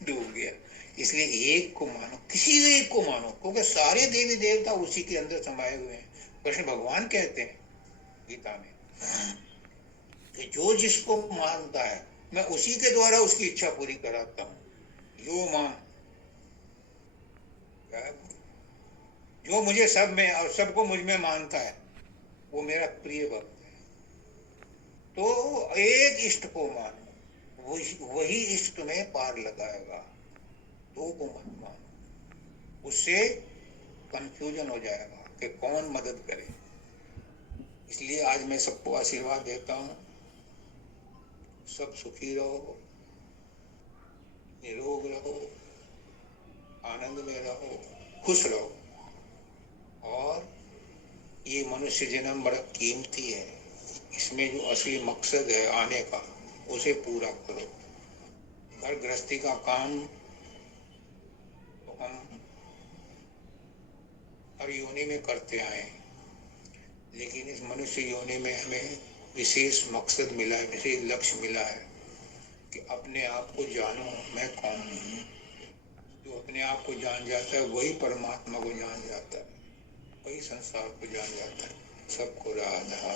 डूब गया। इसलिए एक को मानो, किसी एक को मानो, क्योंकि सारे देवी देवता उसी के अंदर समाये हुए हैं। कृष्ण भगवान कहते हैं गीता में कि जो जिसको मानता है मैं उसी के द्वारा उसकी इच्छा पूरी कराता हूं। यो मान, जो मुझे सब में और सबको मुझ में मानता है वो मेरा प्रिय भक्त है। तो एक इष्ट को मानो, वही इष्ट में पार लगाएगा। दो को मत मानो, उससे कंफ्यूजन हो जाएगा कि कौन मदद करे। इसलिए आज मैं सबको आशीर्वाद देता हूं, सब सुखी रहो, निरोग रहो, आनंद में रहो, खुश रहो। और ये मनुष्य जन्म बड़ा कीमती है, इसमें जो असली मकसद है आने का उसे पूरा करो। घर गृहस्थी का काम तो हम हर योनि में करते आए, लेकिन इस मनुष्य योनि में हमें विशेष मकसद मिला है, विशेष लक्ष्य मिला है कि अपने आप को जानो, मैं कौन हूँ। जो अपने आप को जान जाता है वही परमात्मा को जान जाता है, वही संसार को जान जाता है। सबको राधा।